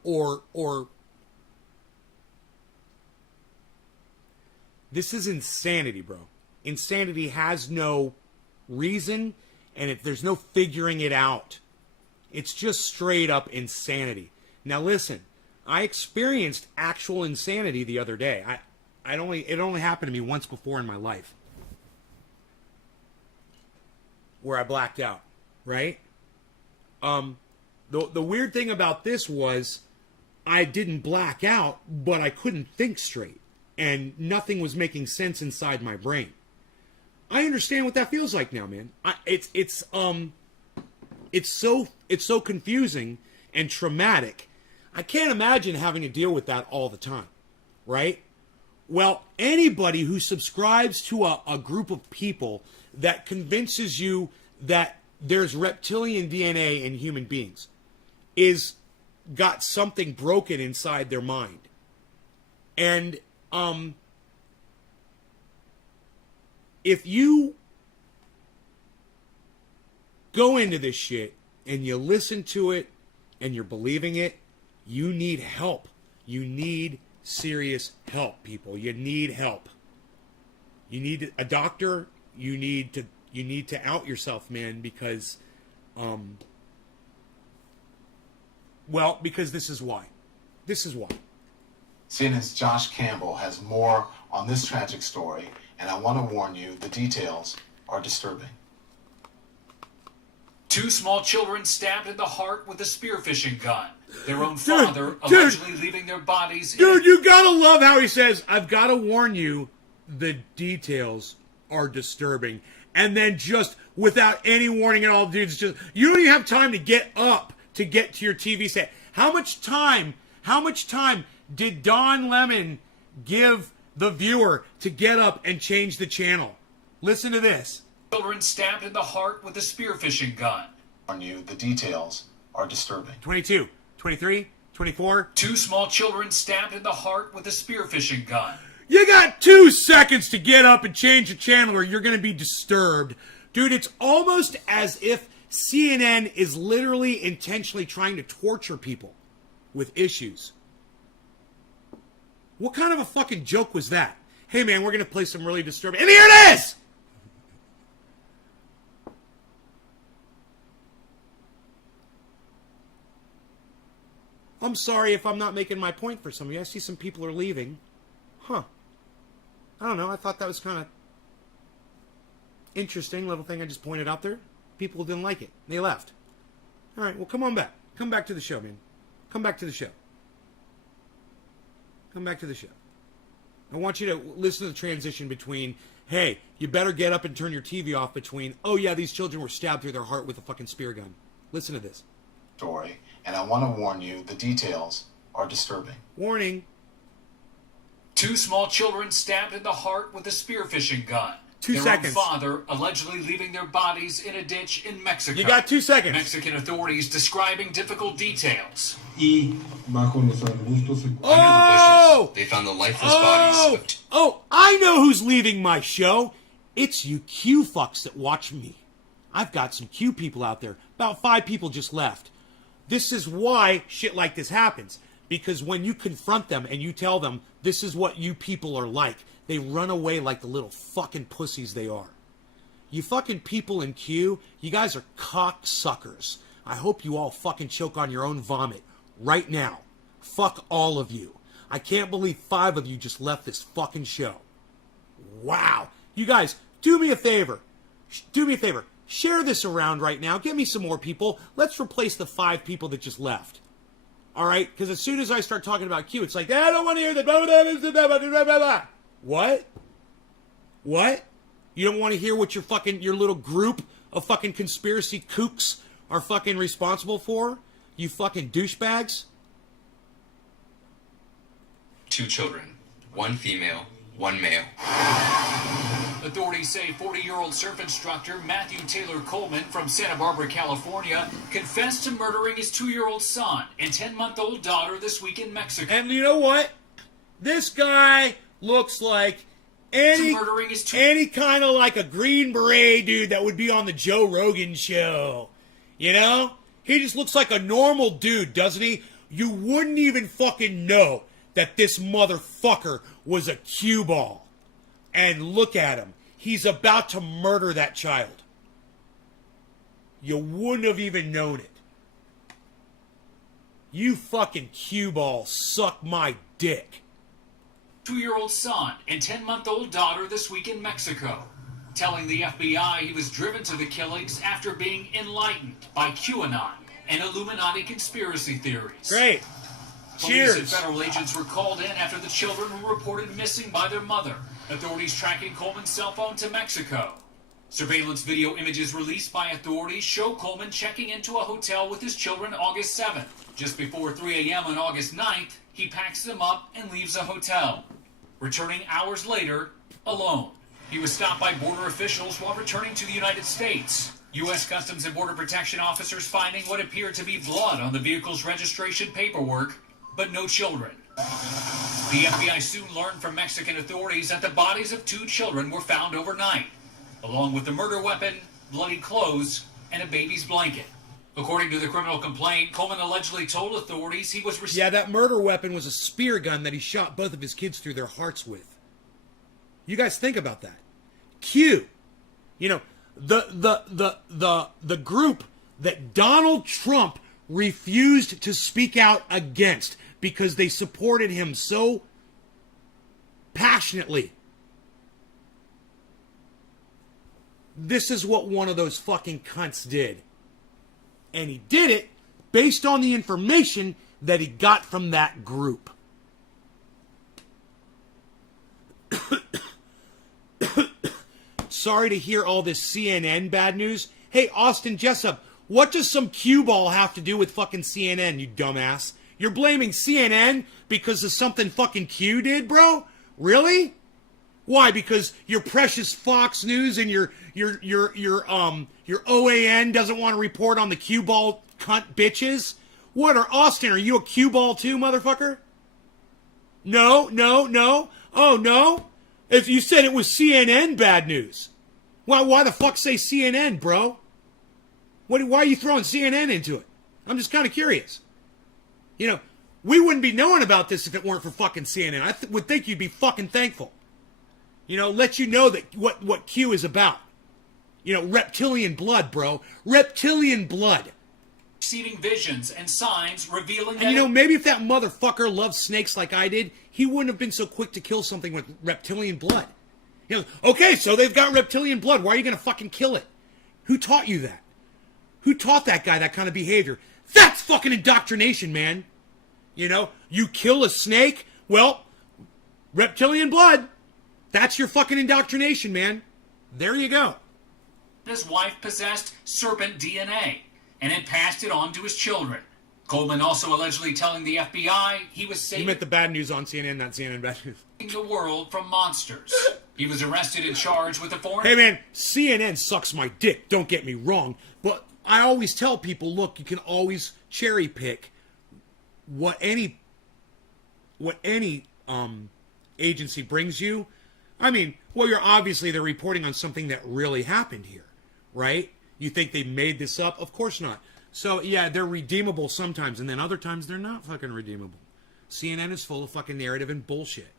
this is insanity, bro. Insanity has no reason, and there's no figuring it out. It's just straight up insanity. Now listen, I experienced actual insanity the other day. It only happened to me once before in my life, where I blacked out, right? The weird thing about this was I didn't black out, but I couldn't think straight. and nothing was making sense inside my brain. I understand what that feels like now, man. It's so confusing and traumatic. I can't imagine having to deal with that all the time, right? Well, anybody who subscribes to a group of people that convinces you that there's reptilian DNA in human beings is got something broken inside their mind. And if you go into this shit and you listen to it and you're believing it, you need help. You need serious help, people. You need help. You need a doctor. You need to out yourself, man, because because this is why. This is why. CNN's Josh Campbell has more on this tragic story, and I want to warn you, the details are disturbing. 2 small children stabbed in the heart with a spearfishing gun. Their own father allegedly leaving their bodies in... Dude, you gotta love how he says, I've gotta warn you, the details are disturbing. And then just without any warning at all, dude, it's just, you don't even have time to get up to get to your TV set. How much time did Don Lemon give the viewer to get up and change the channel? Listen to this. Children stabbed in the heart with a spearfishing gun. On you, the details are disturbing. 22, 23, 24. 2 small children stabbed in the heart with a spearfishing gun. You got 2 seconds to get up and change the channel or you're going to be disturbed. Dude, it's almost as if CNN is literally intentionally trying to torture people with issues. What kind of a fucking joke was that? Hey, man, we're going to play some really disturbing... And here it is! I'm sorry if I'm not making my point for some of you. I see some people are leaving. Huh. I don't know. I thought that was kind of interesting little thing I just pointed out there. People didn't like it. They left. All right, well, come on back. Come back to the show, man. Come back to the show. Come back to the show. I want you to listen to the transition between, hey, you better get up and turn your TV off, between, oh, yeah, these children were stabbed through their heart with a fucking spear gun. Listen to this. Story, and I want to warn you, the details are disturbing. Warning. 2 small children stabbed in the heart with a spearfishing gun. 2 their seconds. Own father allegedly leaving their bodies in a ditch in Mexico. You got 2 seconds. Mexican authorities describing difficult details. Oh! They found the lifeless bodies of Oh, I know who's leaving my show. It's you Q fucks that watch me. I've got some Q people out there. About 5 people just left. This is why shit like this happens. Because when you confront them and you tell them, this is what you people are like, they run away like the little fucking pussies they are. You fucking people in Q, you guys are cocksuckers. I hope you all fucking choke on your own vomit right now. Fuck all of you. I can't believe 5 of you just left this fucking show. Wow. You guys, do me a favor. Do me a favor. Share this around right now. Get me some more people. Let's replace the 5 people that just left. All right? Because as soon as I start talking about Q, it's like, I don't want to hear that. What? What? You don't want to hear what your little group of fucking conspiracy kooks are fucking responsible for? You fucking douchebags? 2 children, 1 female, 1 male. Authorities say 40-year-old surf instructor Matthew Taylor Coleman from Santa Barbara, California, confessed to murdering his 2-year-old son and 10-month-old daughter this week in Mexico. And you know what? This guy looks like any kind of like a Green Beret dude that would be on the Joe Rogan show. You know? He just looks like a normal dude, doesn't he? You wouldn't even fucking know that this motherfucker was a cue ball. And look at him. He's about to murder that child. You wouldn't have even known it. You fucking cue ball suck my dick. 2-year-old son and 10-month-old daughter this week in Mexico, telling the FBI he was driven to the killings after being enlightened by QAnon and Illuminati conspiracy theories. Great. Police and Cheers. federal agents were called in after the children were reported missing by their mother. Authorities tracking Coleman's cell phone to Mexico. Surveillance video images released by authorities show Coleman checking into a hotel with his children August 7th. Just before 3 a.m. on August 9th, he packs them up and leaves the hotel, returning hours later alone. He was stopped by border officials while returning to the United States. U.S. Customs and Border Protection officers finding what appeared to be blood on the vehicle's registration paperwork, but no children. The FBI soon learned from Mexican authorities that the bodies of 2 children were found overnight, along with the murder weapon, bloody clothes, and a baby's blanket. According to the criminal complaint, Coleman allegedly told authorities he was Yeah, that murder weapon was a spear gun that he shot both of his kids through their hearts with. You guys think about that. Q. You know, the group that Donald Trump refused to speak out against because they supported him so passionately. This is what one of those fucking cunts did. And he did it based on the information that he got from that group. Sorry to hear all this CNN bad news. Hey, Austin Jessup, what does some cue ball have to do with fucking CNN, you dumbass? You're blaming CNN because of something fucking Q did, bro? Really? Why? Because your precious Fox News and your OAN doesn't want to report on the cue ball cunt bitches? What, Austin, are you a cue ball too, motherfucker? No. Oh, no? If you said it was CNN bad news. Why the fuck say CNN, bro? Why are you throwing CNN into it? I'm just kind of curious. You know, we wouldn't be knowing about this if it weren't for fucking CNN. I would think you'd be fucking thankful. You know, let you know that what Q is about. You know, reptilian blood, bro. Reptilian blood. receiving visions and signs revealing that... And you know, maybe if that motherfucker loved snakes like I did, he wouldn't have been so quick to kill something with reptilian blood. You know, okay, so they've got reptilian blood. Why are you going to fucking kill it? Who taught you that? Who taught that guy that kind of behavior? That's fucking indoctrination, man. You know, you kill a snake, well, reptilian blood. That's your fucking indoctrination, man. There you go. His wife possessed serpent DNA and had passed it on to his children. Coleman also allegedly telling the FBI he was You saving meant the bad news on CNN, not CNN bad news. the world from monsters. He was arrested and charged with a foreign... Hey man, CNN sucks my dick, don't get me wrong. But I always tell people, look, you can always cherry pick what any agency brings you. I mean, well, they're reporting on something that really happened here, right? You think they made this up? Of course not. So, yeah, they're redeemable sometimes, and then other times they're not fucking redeemable. CNN is full of fucking narrative and bullshit.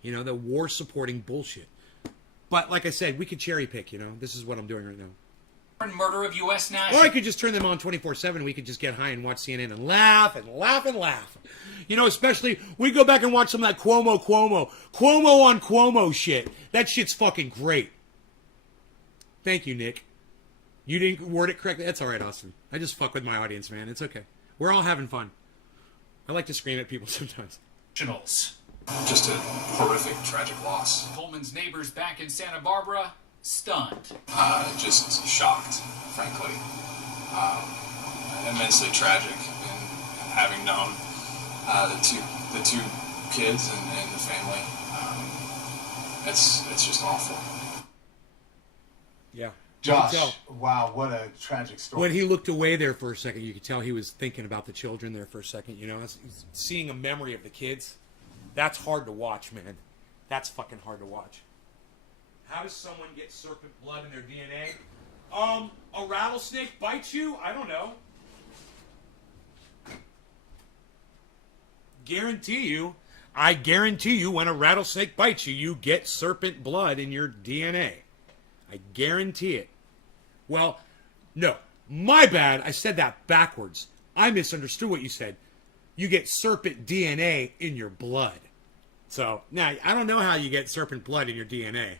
You know, the war-supporting bullshit. But, like I said, we could cherry pick, you know? This is what I'm doing right now. murder of U.S. nationals. Or I could just turn them on 24/7. We could just get high and watch CNN and laugh and laugh and laugh. You know, especially, we go back and watch some of that Cuomo on Cuomo shit. That shit's fucking great. Thank you, Nick. You didn't word it correctly. That's all right, Austin. I just fuck with my audience, man. It's okay. We're all having fun. I like to scream at people sometimes. Just a horrific, tragic loss. Coleman's neighbors back in Santa Barbara, stunned. Just shocked, frankly. Immensely tragic, and having known the two kids and the family, it's just awful. Yeah. Josh, wow, what a tragic story. When he looked away there for a second, you could tell he was thinking about the children there for a second, you know? Seeing a memory of the kids, that's hard to watch, man. That's fucking hard to watch. How does someone get serpent blood in their DNA? A rattlesnake bites you? I don't know. I guarantee you when a rattlesnake bites you, you get serpent blood in your DNA. I guarantee it. Well, no, my bad. I said that backwards. I misunderstood what you said. You get serpent DNA in your blood. So, now, I don't know how you get serpent blood in your DNA.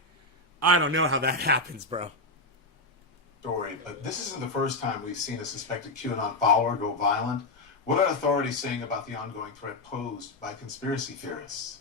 I don't know how that happens, bro. Story, but this isn't the first time we've seen a suspected QAnon follower go violent. What are authorities saying about the ongoing threat posed by conspiracy theorists?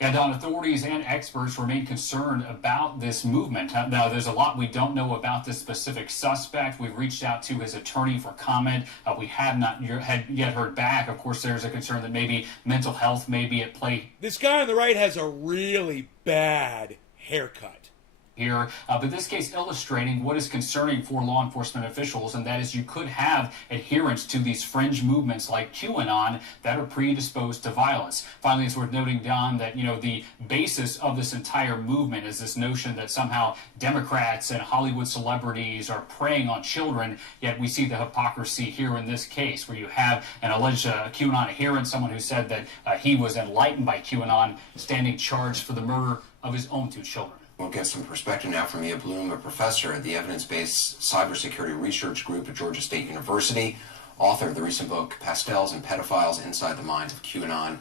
Yeah, Don, authorities and experts remain concerned about this movement. Now, there's a lot we don't know about this specific suspect. We've reached out to his attorney for comment. We have not yet heard back. Of course, there's a concern that maybe mental health may be at play. This guy on the right has a really bad haircut Here, but this case illustrating what is concerning for law enforcement officials, and that is you could have adherents to these fringe movements like QAnon that are predisposed to violence. Finally, it's worth noting, Don, that the basis of this entire movement is this notion that somehow Democrats and Hollywood celebrities are preying on children, yet we see the hypocrisy here in this case, where you have an alleged QAnon adherent, someone who said that he was enlightened by QAnon, standing charged for the murder of his own 2 children. We'll get some perspective now from Mia Bloom, a professor at the Evidence-Based Cybersecurity Research Group at Georgia State University, author of the recent book, Pastels and Pedophiles Inside the Minds of QAnon.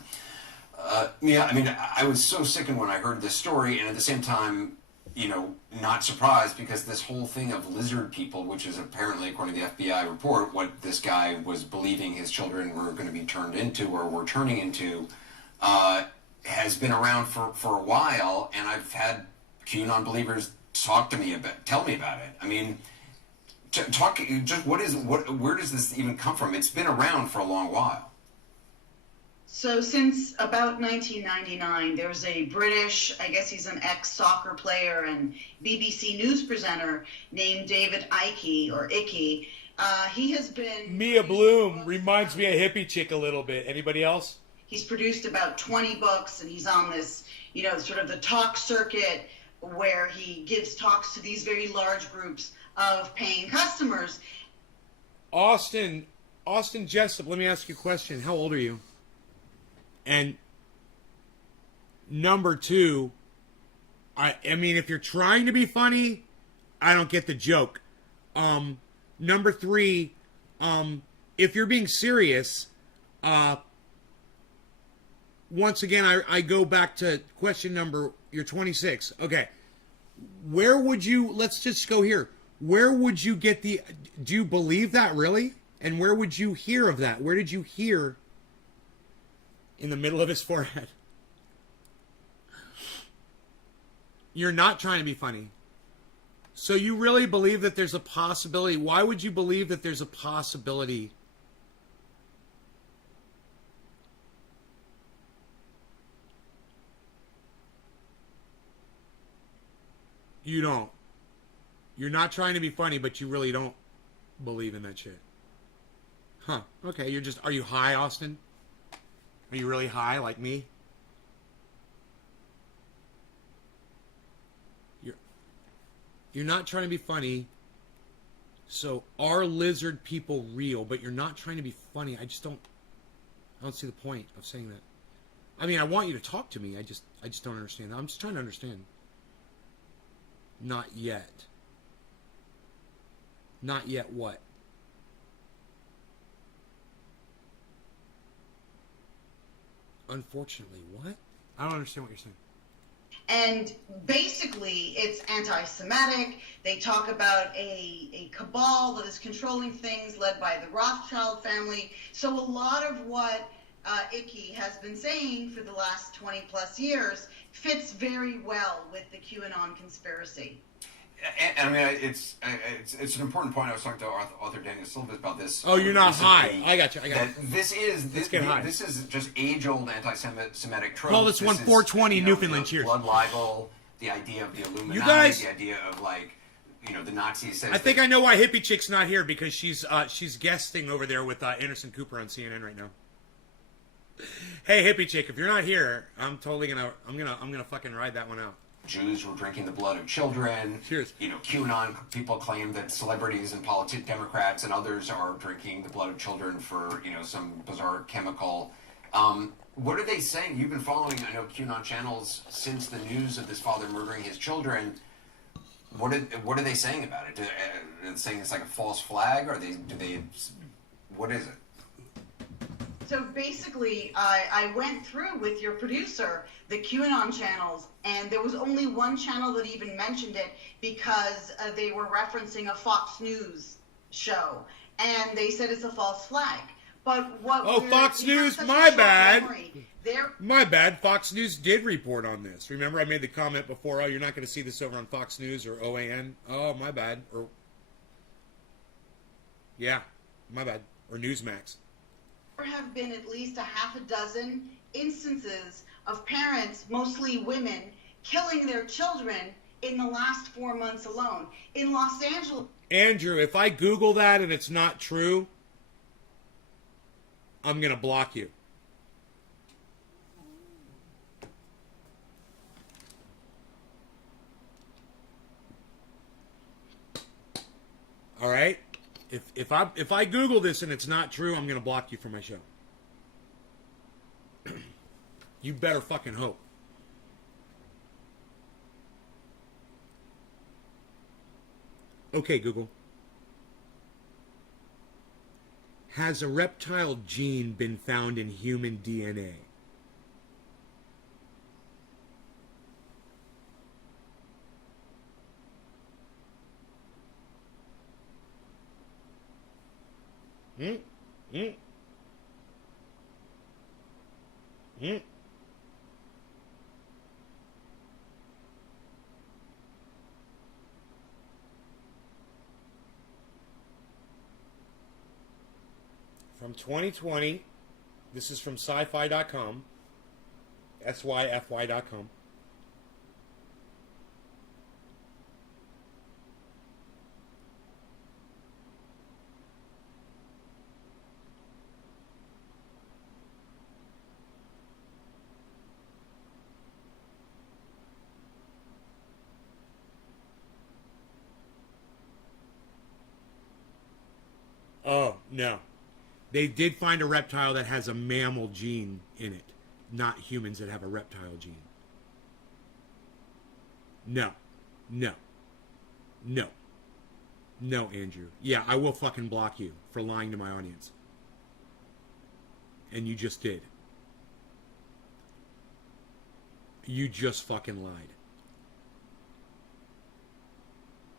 Mia, I mean, I was so sickened when I heard this story, and at the same time, not surprised, because this whole thing of lizard people, which is apparently, according to the FBI report, what this guy was believing his children were going to be turned into or were turning into, has been around for a while, and I've had QAnon believers tell me about it. I mean, where does this even come from? It's been around for a long while. So since about 1999, there's a British, I guess he's an ex-soccer player and BBC news presenter named David Icke, or Icky. He has been... Mia Bloom reminds me of Hippie Chick a little bit. Anybody else? He's produced about 20 books, and he's on this, sort of the talk circuit, where he gives talks to these very large groups of paying customers. Austin Jessup, let me ask you a question. How old are you? And number 2, I mean, if you're trying to be funny, I don't get the joke. Number 3, if you're being serious, once again, I go back to question number, you're 26. Okay. Where would you, let's just go here. Where would you get do you believe that really? And where would you hear of that? Where did you hear in the middle of his forehead? You're not trying to be funny. So you really believe that there's a possibility? Why would you believe that there's a possibility? You don't. You're not trying to be funny, but you really don't believe in that shit. Huh. Okay, are you high, Austin? Are you really high like me? You're not trying to be funny. So are lizard people real? But you're not trying to be funny. I don't see the point of saying that. I mean, I want you to talk to me. I just don't understand. I'm just trying to understand. Not yet. Not yet what? Unfortunately, what? I don't understand what you're saying. And basically, it's anti-Semitic. They talk about a cabal that is controlling things led by the Rothschild family. So a lot of what Icky has been saying for the last 20 plus years fits very well with the QAnon conspiracy. And I mean, it's an important point. I was talking to author Daniel Silva about this. Oh, you're not high. I got you. This is just age-old anti-Semitic trope. Call this one 420 Newfoundland. Cheers. Blood libel, the idea of the Illuminati, you guys, the idea of the Nazis. I think I know why Hippie Chick's not here, because she's guesting over there with Anderson Cooper on CNN right now. Hey, Hippie Chick, if you're not here, I'm gonna fucking ride that one out. Jews were drinking the blood of children. Cheers. QAnon people claim that celebrities and Democrats and others are drinking the blood of children for, some bizarre chemical. What are they saying? You've been following, I know, QAnon channels since the news of this father murdering his children. What are they saying about it? Are they saying it's like a false flag? What is it? So basically, I went through with your producer the QAnon channels, and there was only one channel that even mentioned it because they were referencing a Fox News show, and they said it's a false flag. But what? Oh, Fox we have News, such a my short bad. memory. They're My bad. Fox News did report on this. Remember, I made the comment before. Oh, you're not going to see this over on Fox News or OAN. Oh, my bad. Or yeah, my bad. Or Newsmax. There have been at least a half a dozen instances of parents, mostly women, killing their children in the last 4 months alone. In Los Angeles. Andrew, if I Google that and it's not true, I'm going to block you. All right? If I Google this and it's not true, I'm going to block you from my show. You better fucking hope. Okay, Google. Has a reptile gene been found in human DNA? From 2020, this is from sci-fi.com, syfy.com. Oh, no. They did find a reptile that has a mammal gene in it, not humans that have a reptile gene. No. No. No. No, Andrew. Yeah, I will fucking block you for lying to my audience. And you just did. You just fucking lied.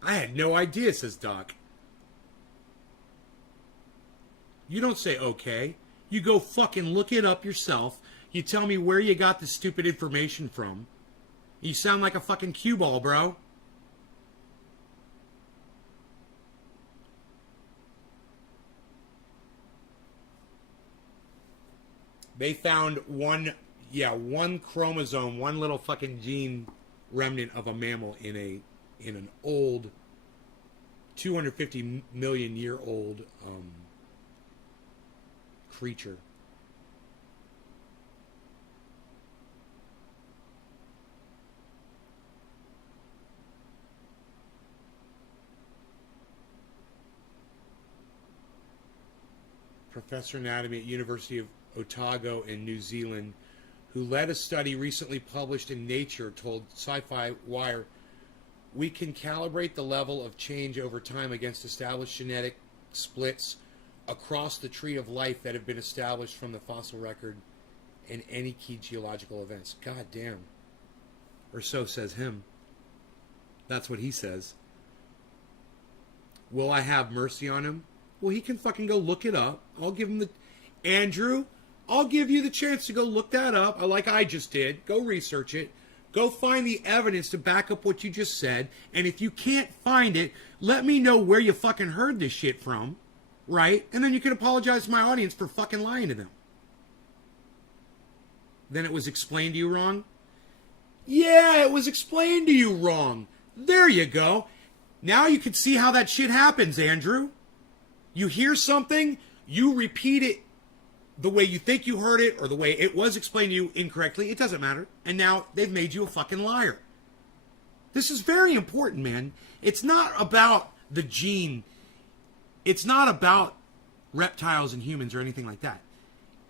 I had no idea, says Doc. You don't say okay. You go fucking look it up yourself. You tell me where you got this stupid information from. You sound like a fucking cue ball, bro. They found one chromosome, one little fucking gene remnant of a mammal in an old 250 million year old creature. Professor of anatomy at University of Otago in New Zealand, who led a study recently published in Nature, told Sci-Fi Wire, "We can calibrate the level of change over time against established genetic splits across the tree of life that have been established from the fossil record and any key geological events." God damn. Or so says him. That's what he says. Will I have mercy on him? Well, he can fucking go look it up. I'll give him the... Andrew, I'll give you the chance to go look that up, like I just did. Go research it. Go find the evidence to back up what you just said. And if you can't find it, let me know where you fucking heard this shit from. Right? And then you can apologize to my audience for fucking lying to them. Then it was explained to you wrong? Yeah, it was explained to you wrong. There you go. Now you can see how that shit happens, Andrew. You hear something, you repeat it the way you think you heard it or the way it was explained to you incorrectly. It doesn't matter. And now they've made you a fucking liar. This is very important, man. It's not about the gene. It's not about reptiles and humans or anything like that.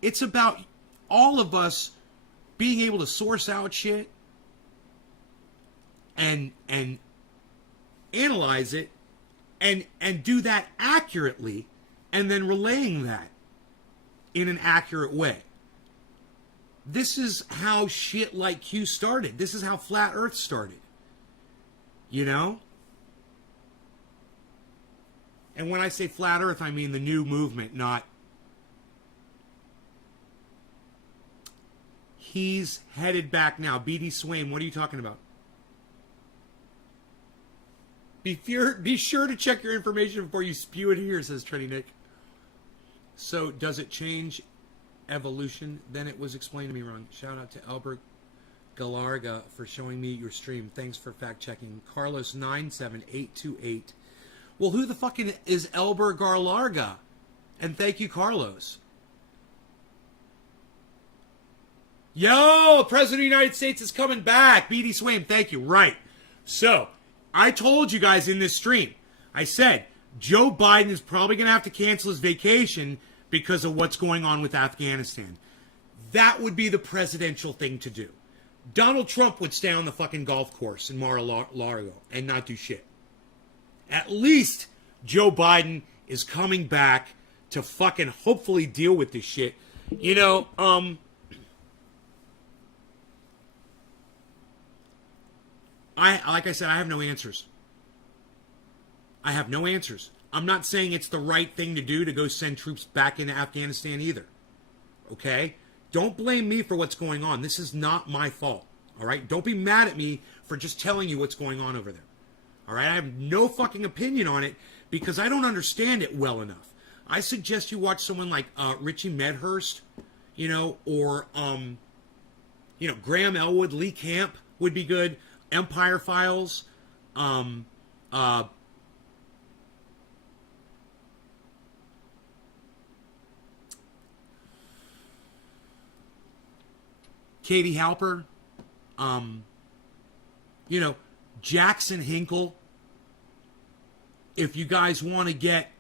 It's about all of us being able to source out shit and analyze it and do that accurately and then relaying that in an accurate way. This is how shit like Q started. This is how Flat Earth started. You know? And when I say Flat Earth, I mean the new movement, not He's headed back now. B.D. Swain, what are you talking about? Be sure to check your information before you spew it here, says Treddy Nick. So, does it change evolution? Then it was explained to me wrong. Shout out to Albert Galarga for showing me your stream. Thanks for fact checking. Carlos 97828. Well, who the fucking is Elber Galarga? And thank you, Carlos. Yo, President of the United States is coming back. B.D. Swain, thank you. Right. So, I told you guys in this stream, I said, Joe Biden is probably going to have to cancel his vacation because of what's going on with Afghanistan. That would be the presidential thing to do. Donald Trump would stay on the fucking golf course in Mar-a-Lago and not do shit. At least Joe Biden is coming back to fucking hopefully deal with this shit. You know, like I said, I have no answers. I have no answers. I'm not saying it's the right thing to do to go send troops back into Afghanistan either. Okay? Don't blame me for what's going on. This is not my fault. All right? Don't be mad at me for just telling you what's going on over there. All right? I have no fucking opinion on it because I don't understand it well enough. I suggest you watch someone like Richie Medhurst, you know, or, you know, Graham Elwood, Lee Camp would be good. Empire Files, Katie Halper, you know, Jackson Hinkle. If you guys want to get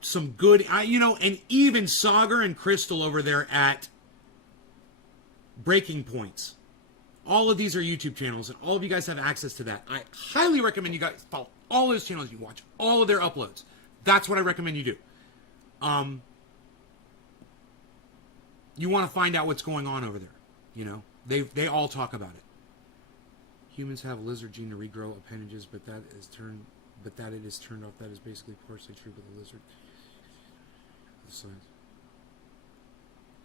some good, you know, and even Sagar and Crystal over there at Breaking Points. All of these are YouTube channels, and all of you guys have access to that. I highly recommend you guys follow all those channels. You watch all of their uploads. That's what I recommend you do. You want to find out what's going on over there. You know, they all talk about it. Humans have a lizard gene to regrow appendages, but that it is turned off. That is basically partially true with the lizard.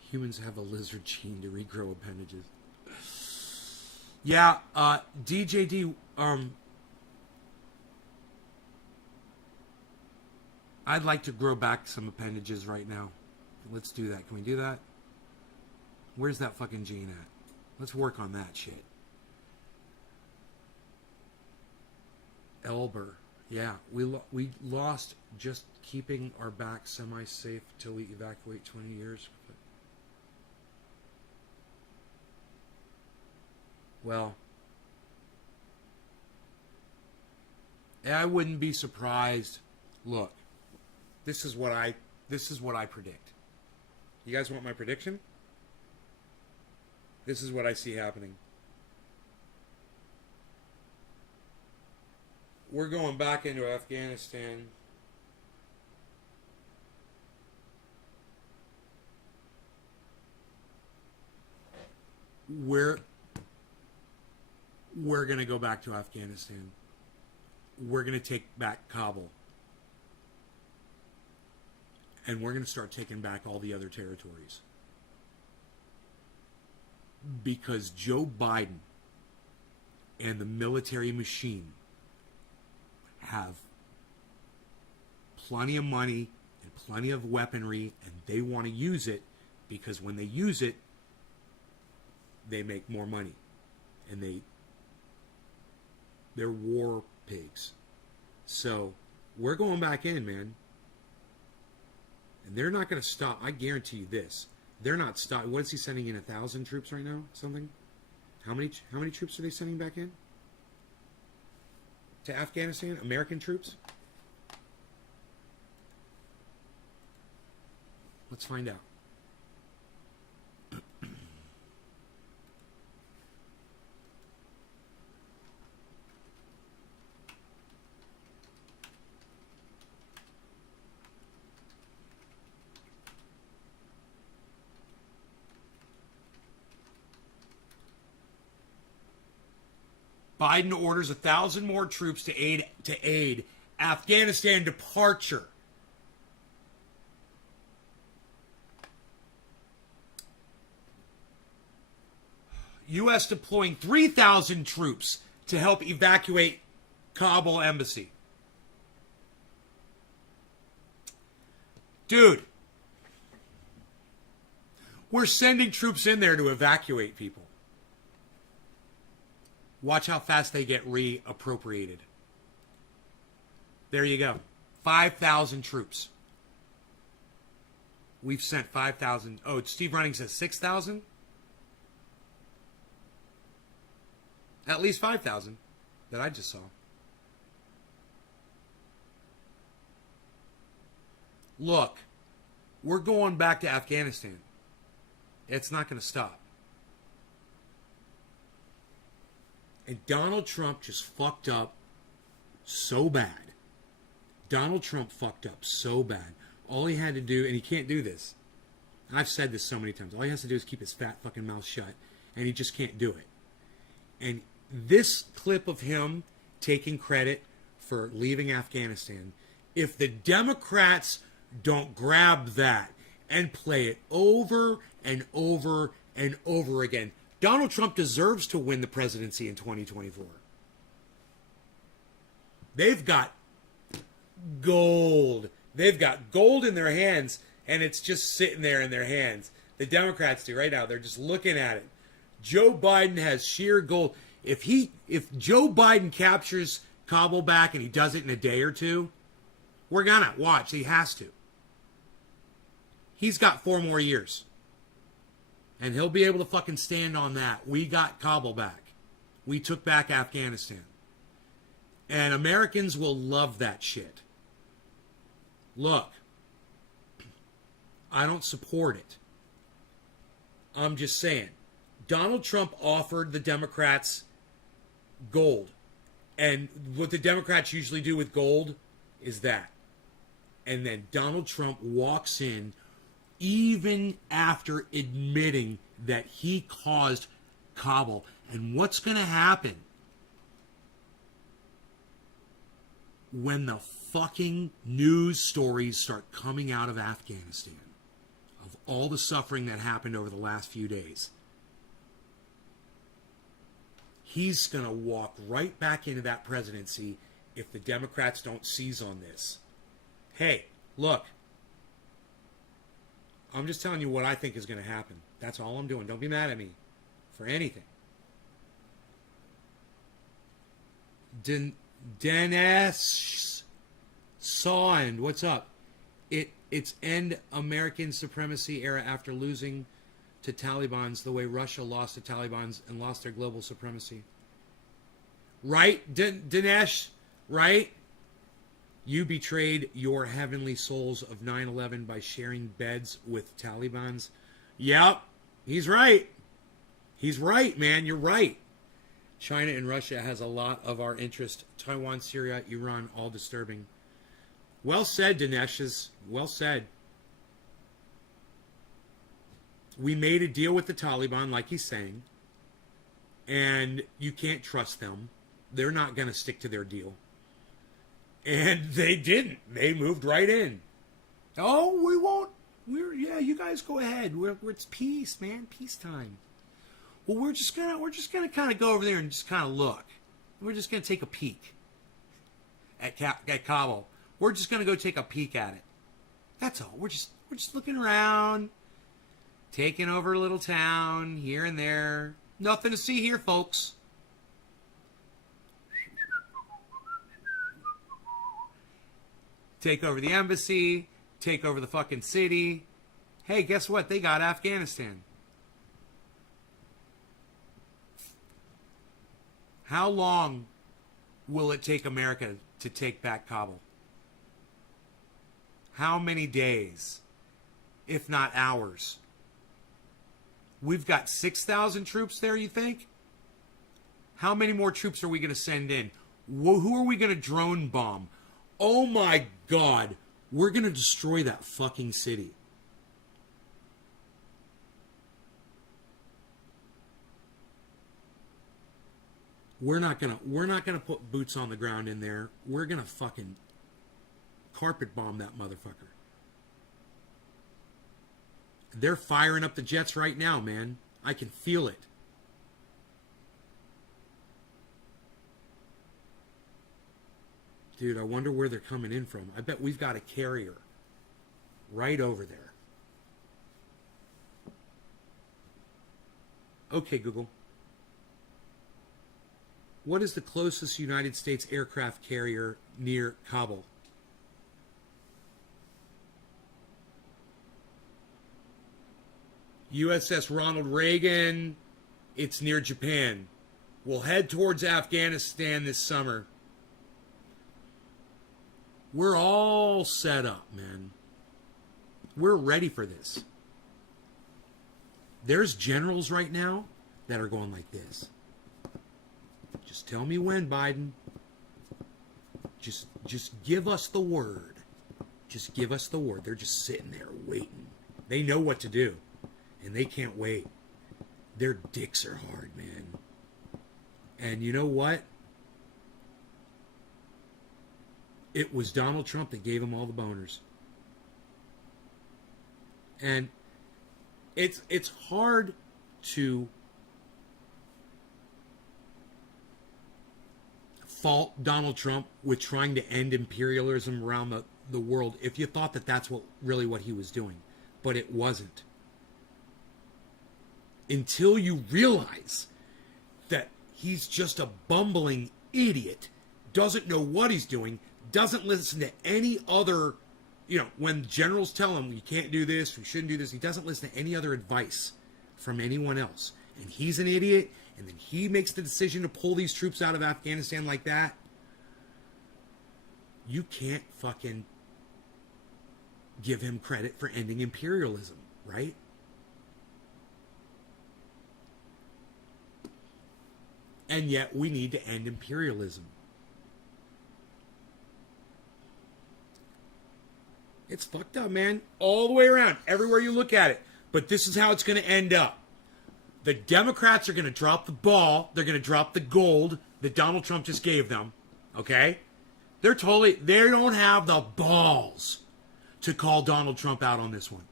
Humans have a lizard gene to regrow appendages. Yeah, DJD, I'd like to grow back some appendages right now. Let's do that. Can we do that? Where's that fucking gene at? Let's work on that shit. Elber. Yeah, we lost just keeping our back semi-safe till we evacuate 20 years. Well, I wouldn't be surprised. Look, this is what I predict. You guys want my prediction? This is what I see happening. We're going back into Afghanistan. We're going to go back to Afghanistan. We're going to take back Kabul. And we're going to start taking back all the other territories. Because Joe Biden and the military machine have plenty of money and plenty of weaponry, and they want to use it because when they use it, they make more money. And they're war pigs. So we're going back in, man. And they're not going to stop. I guarantee you this. They're not stopping. What is he sending in? 1,000 troops right now? Something? How many troops are they sending back in? To Afghanistan? American troops? Let's find out. Biden orders 1,000 more troops to aid Afghanistan departure. U.S. deploying 3,000 troops to help evacuate Kabul embassy. Dude, we're sending troops in there to evacuate people. Watch how fast they get reappropriated. There you go. 5,000 troops. We've sent 5,000. Oh, Steve Running says 6,000? At least 5,000 that I just saw. Look, we're going back to Afghanistan. It's not going to stop. And Donald Trump just fucked up so bad. Donald Trump fucked up so bad. All he had to do, and he can't do this. I've said this so many times. All he has to do is keep his fat fucking mouth shut. And he just can't do it. And this clip of him taking credit for leaving Afghanistan, if the Democrats don't grab that and play it over and over and over again, Donald Trump deserves to win the presidency in 2024. They've got gold. They've got gold in their hands, and it's just sitting there in their hands. The Democrats do right now. They're just looking at it. Joe Biden has sheer gold. If Joe Biden captures Kabul back and he does it in a day or two, we're gonna watch. He has to. He's got 4 more years. And he'll be able to fucking stand on that. We got Kabul back. We took back Afghanistan. And Americans will love that shit. Look, I don't support it. I'm just saying. Donald Trump offered the Democrats gold. And what the Democrats usually do with gold is that. And then Donald Trump walks in even after admitting that he caused Kabul. And what's going to happen when the fucking news stories start coming out of Afghanistan of all the suffering that happened over the last few days? He's going to walk right back into that presidency if the Democrats don't seize on this. Hey, look, I'm just telling you what I think is going to happen. That's all I'm doing. Don't be mad at me for anything. Dinesh Sawand, what's up? It's end American supremacy era after losing to Taliban's the way Russia lost to Taliban's and lost their global supremacy. Right, Dinesh? Right? You betrayed your heavenly souls of 9/11 by sharing beds with Talibans. Yep, he's right. He's right, man. You're right. China and Russia has a lot of our interest. Taiwan, Syria, Iran, all disturbing. Well said, Dinesh. Well said. We made a deal with the Taliban, like he's saying, and you can't trust them. They're not going to stick to their deal. And they didn't. They moved right in. Oh, we won't. Yeah, you guys go ahead. It's peace, man. Peacetime. Well, we're just gonna kind of go over there and just kind of look. We're just gonna take a peek at Kabul. We're just gonna go take a peek at it. That's all. We're just looking around, taking over a little town here and there. Nothing to see here, folks. Take over the embassy, take over the fucking city. Hey, guess what? They got Afghanistan. How long will it take America to take back Kabul? How many days, if not hours? We've got 6,000 troops there, you think? How many more troops are we going to send in? Who are we going to drone bomb? Oh my God, we're going to destroy that fucking city. We're not gonna put boots on the ground in there. We're gonna fucking carpet bomb that motherfucker. They're firing up the jets right now, man. I can feel it. Dude, I wonder where they're coming in from. I bet we've got a carrier right over there. Okay, Google. What is the closest United States aircraft carrier near Kabul? USS Ronald Reagan. It's near Japan. We'll head towards Afghanistan this summer. We're all set up, man. We're ready for this. There's generals right now that are going like this. Just tell me when, Biden. Just give us the word. Just give us the word. They're just sitting there waiting. They know what to do, and they can't wait. Their dicks are hard, man. And you know what? It was Donald Trump that gave them all the boners. And it's hard to fault Donald Trump with trying to end imperialism around the world if you thought that that's really what he was doing. But it wasn't. Until you realize that he's just a bumbling idiot, doesn't know what he's doing, doesn't listen to any other, when generals tell him, you can't do this, we shouldn't do this, he doesn't listen to any other advice from anyone else. And he's an idiot, and then he makes the decision to pull these troops out of Afghanistan like that. You can't fucking give him credit for ending imperialism, right? And yet we need to end imperialism. It's fucked up, man. All the way around. Everywhere you look at it. But this is how it's going to end up. The Democrats are going to drop the ball. They're going to drop the gold that Donald Trump just gave them. Okay? They don't have the balls to call Donald Trump out on this one.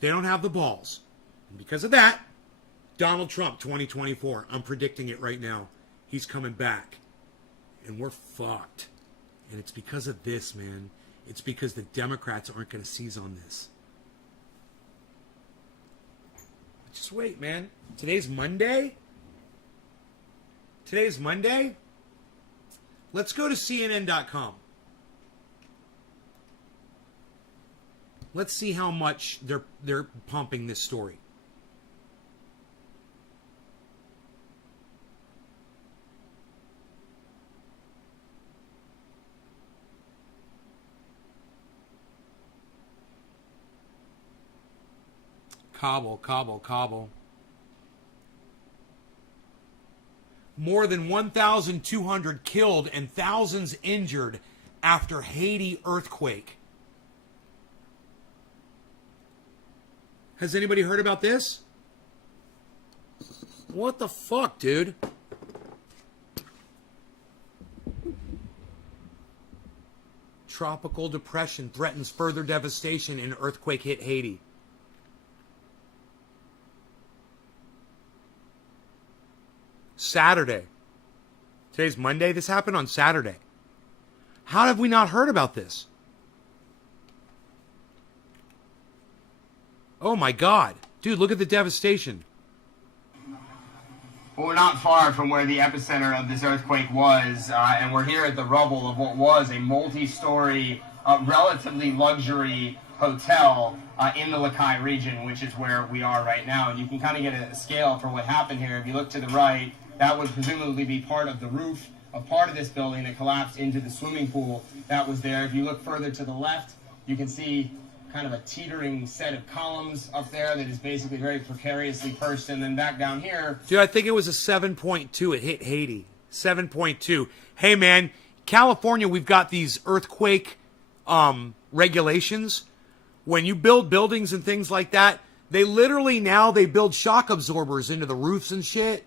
They don't have the balls. And because of that, Donald Trump 2024, I'm predicting it right now. He's coming back. And we're fucked. And it's because of this, man. It's because the Democrats aren't going to seize on this. Just wait, man. Today's Monday? Let's go to CNN.com. Let's see how much they're pumping this story. Kabul. More than 1,200 killed and thousands injured after Haiti earthquake. Has anybody heard about this? What the fuck, dude? Tropical depression threatens further devastation in earthquake hit Haiti. Saturday. Today's Monday. This happened on Saturday. How have we not heard about this? Oh my God. Dude, look at the devastation. Well, we're not far from where the epicenter of this earthquake was, and we're here at the rubble of what was a multi-story, relatively luxury hotel in the Lakai region, which is where we are right now. And you can kind of get a scale for what happened here. If you look to the right, that would presumably be part of the roof of part of this building that collapsed into the swimming pool that was there. If you look further to the left, you can see kind of a teetering set of columns up there that is basically very precariously perched. And then back down here. Dude, I think it was a 7.2. It hit Haiti. 7.2. Hey, man, California, we've got these earthquake regulations. When you build buildings and things like that, they literally now they build shock absorbers into the roofs and shit.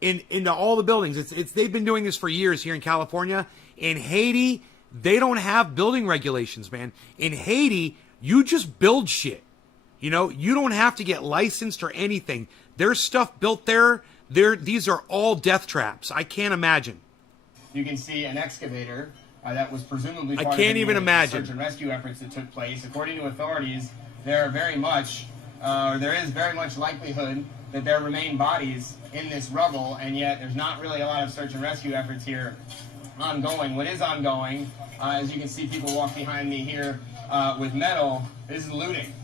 Into all the buildings. They've been doing this for years here in California. In Haiti, they don't have building regulations, man. In Haiti, you just build shit. You don't have to get licensed or anything. There's stuff built there. These are all death traps. I can't imagine. you can see an excavator that was presumably I part can't of even the imagine. search and rescue efforts that took place. According to authorities, there is very much likelihood that there remain bodies in this rubble, and yet there's not really a lot of search and rescue efforts here ongoing. What is ongoing, as you can see people walk behind me here with metal, this is looting.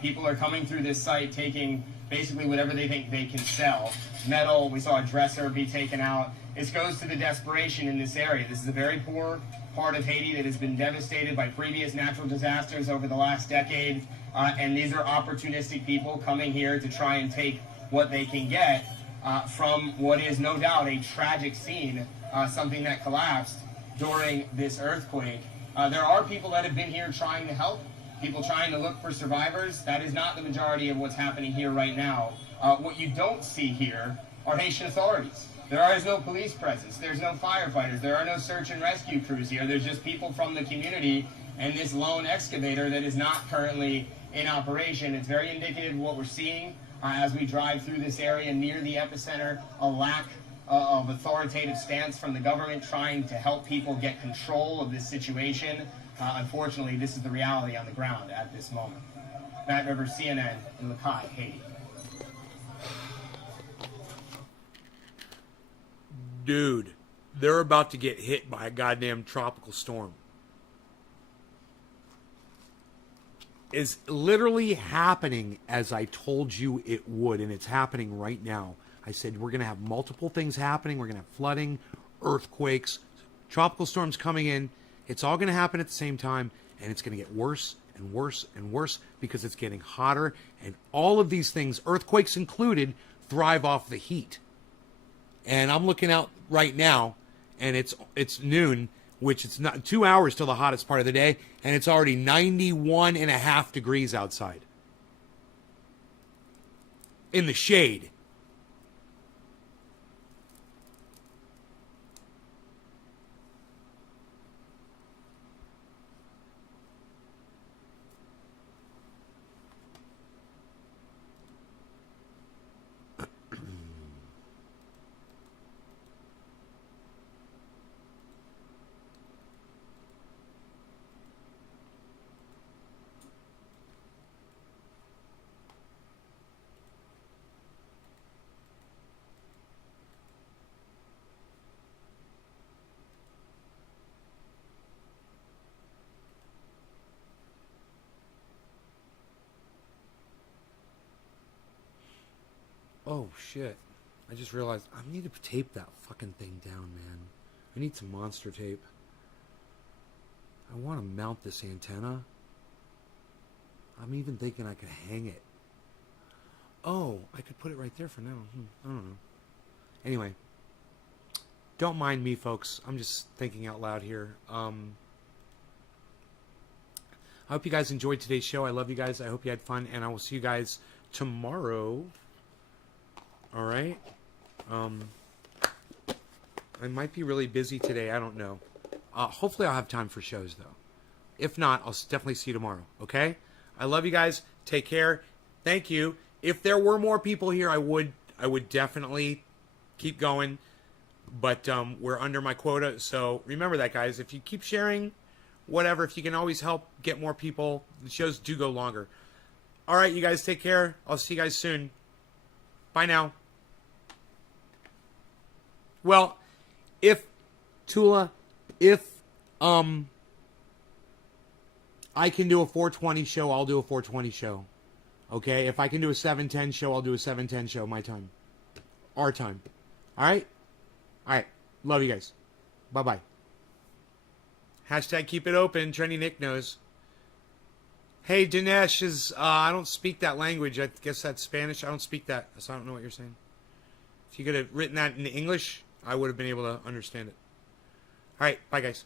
People are coming through this site taking basically whatever they think they can sell. Metal, we saw a dresser be taken out. This goes to the desperation in this area. This is a very poor part of Haiti that has been devastated by previous natural disasters over the last decade, and these are opportunistic people coming here to try and take what they can get from what is no doubt a tragic scene, something that collapsed during this earthquake. There are people that have been here trying to help, people trying to look for survivors. That is not the majority of what's happening here right now. What you don't see here are Haitian authorities. There is no police presence. There's no firefighters. There are no search and rescue crews here. There's just people from the community and this lone excavator that is not currently in operation. It's very indicative of what we're seeing as we drive through this area near the epicenter, a lack of authoritative stance from the government trying to help people get control of this situation. Unfortunately, this is the reality on the ground at this moment. Matt Rivers, CNN, in Lakai, Haiti. Dude, they're about to get hit by a goddamn tropical storm. Is literally happening as I told you it would, and it's happening right now. I said we're going to have multiple things happening. We're going to have flooding, earthquakes, tropical storms coming in. It's all going to happen at the same time, and it's going to get worse and worse and worse because it's getting hotter, and all of these things, earthquakes included, thrive off the heat. And I'm looking out right now, and it's noon, which it's not 2 hours till the hottest part of the day, and it's already 91.5 degrees outside. In the shade. Oh, shit. I just realized I need to tape that fucking thing down, man. I need some monster tape. I want to mount this antenna. I'm even thinking I could hang it. Oh, I could put it right there for now. I don't know. Anyway. Don't mind me, folks. I'm just thinking out loud here. I hope you guys enjoyed today's show. I love you guys. I hope you had fun. And I will see you guys tomorrow. All right. I might be really busy today. I don't know. Hopefully I'll have time for shows, though. If not, I'll definitely see you tomorrow. Okay? I love you guys. Take care. Thank you. If there were more people here, I would definitely keep going. But we're under my quota. So remember that, guys. If you keep sharing, whatever, if you can always help get more people, the shows do go longer. All right, you guys take care. I'll see you guys soon. Bye now. Well, if I can do a 420 show, I'll do a 420 show. Okay? If I can do a 710 show, I'll do a 710 show, my time. Our time. All right? All right. Love you guys. Bye-bye. Hashtag keep it open. Trendy Nick knows. Hey, Dinesh is, I don't speak that language. I guess that's Spanish. I don't speak that, so I don't know what you're saying. If you could have written that in English, I would have been able to understand it. All right. Bye, guys.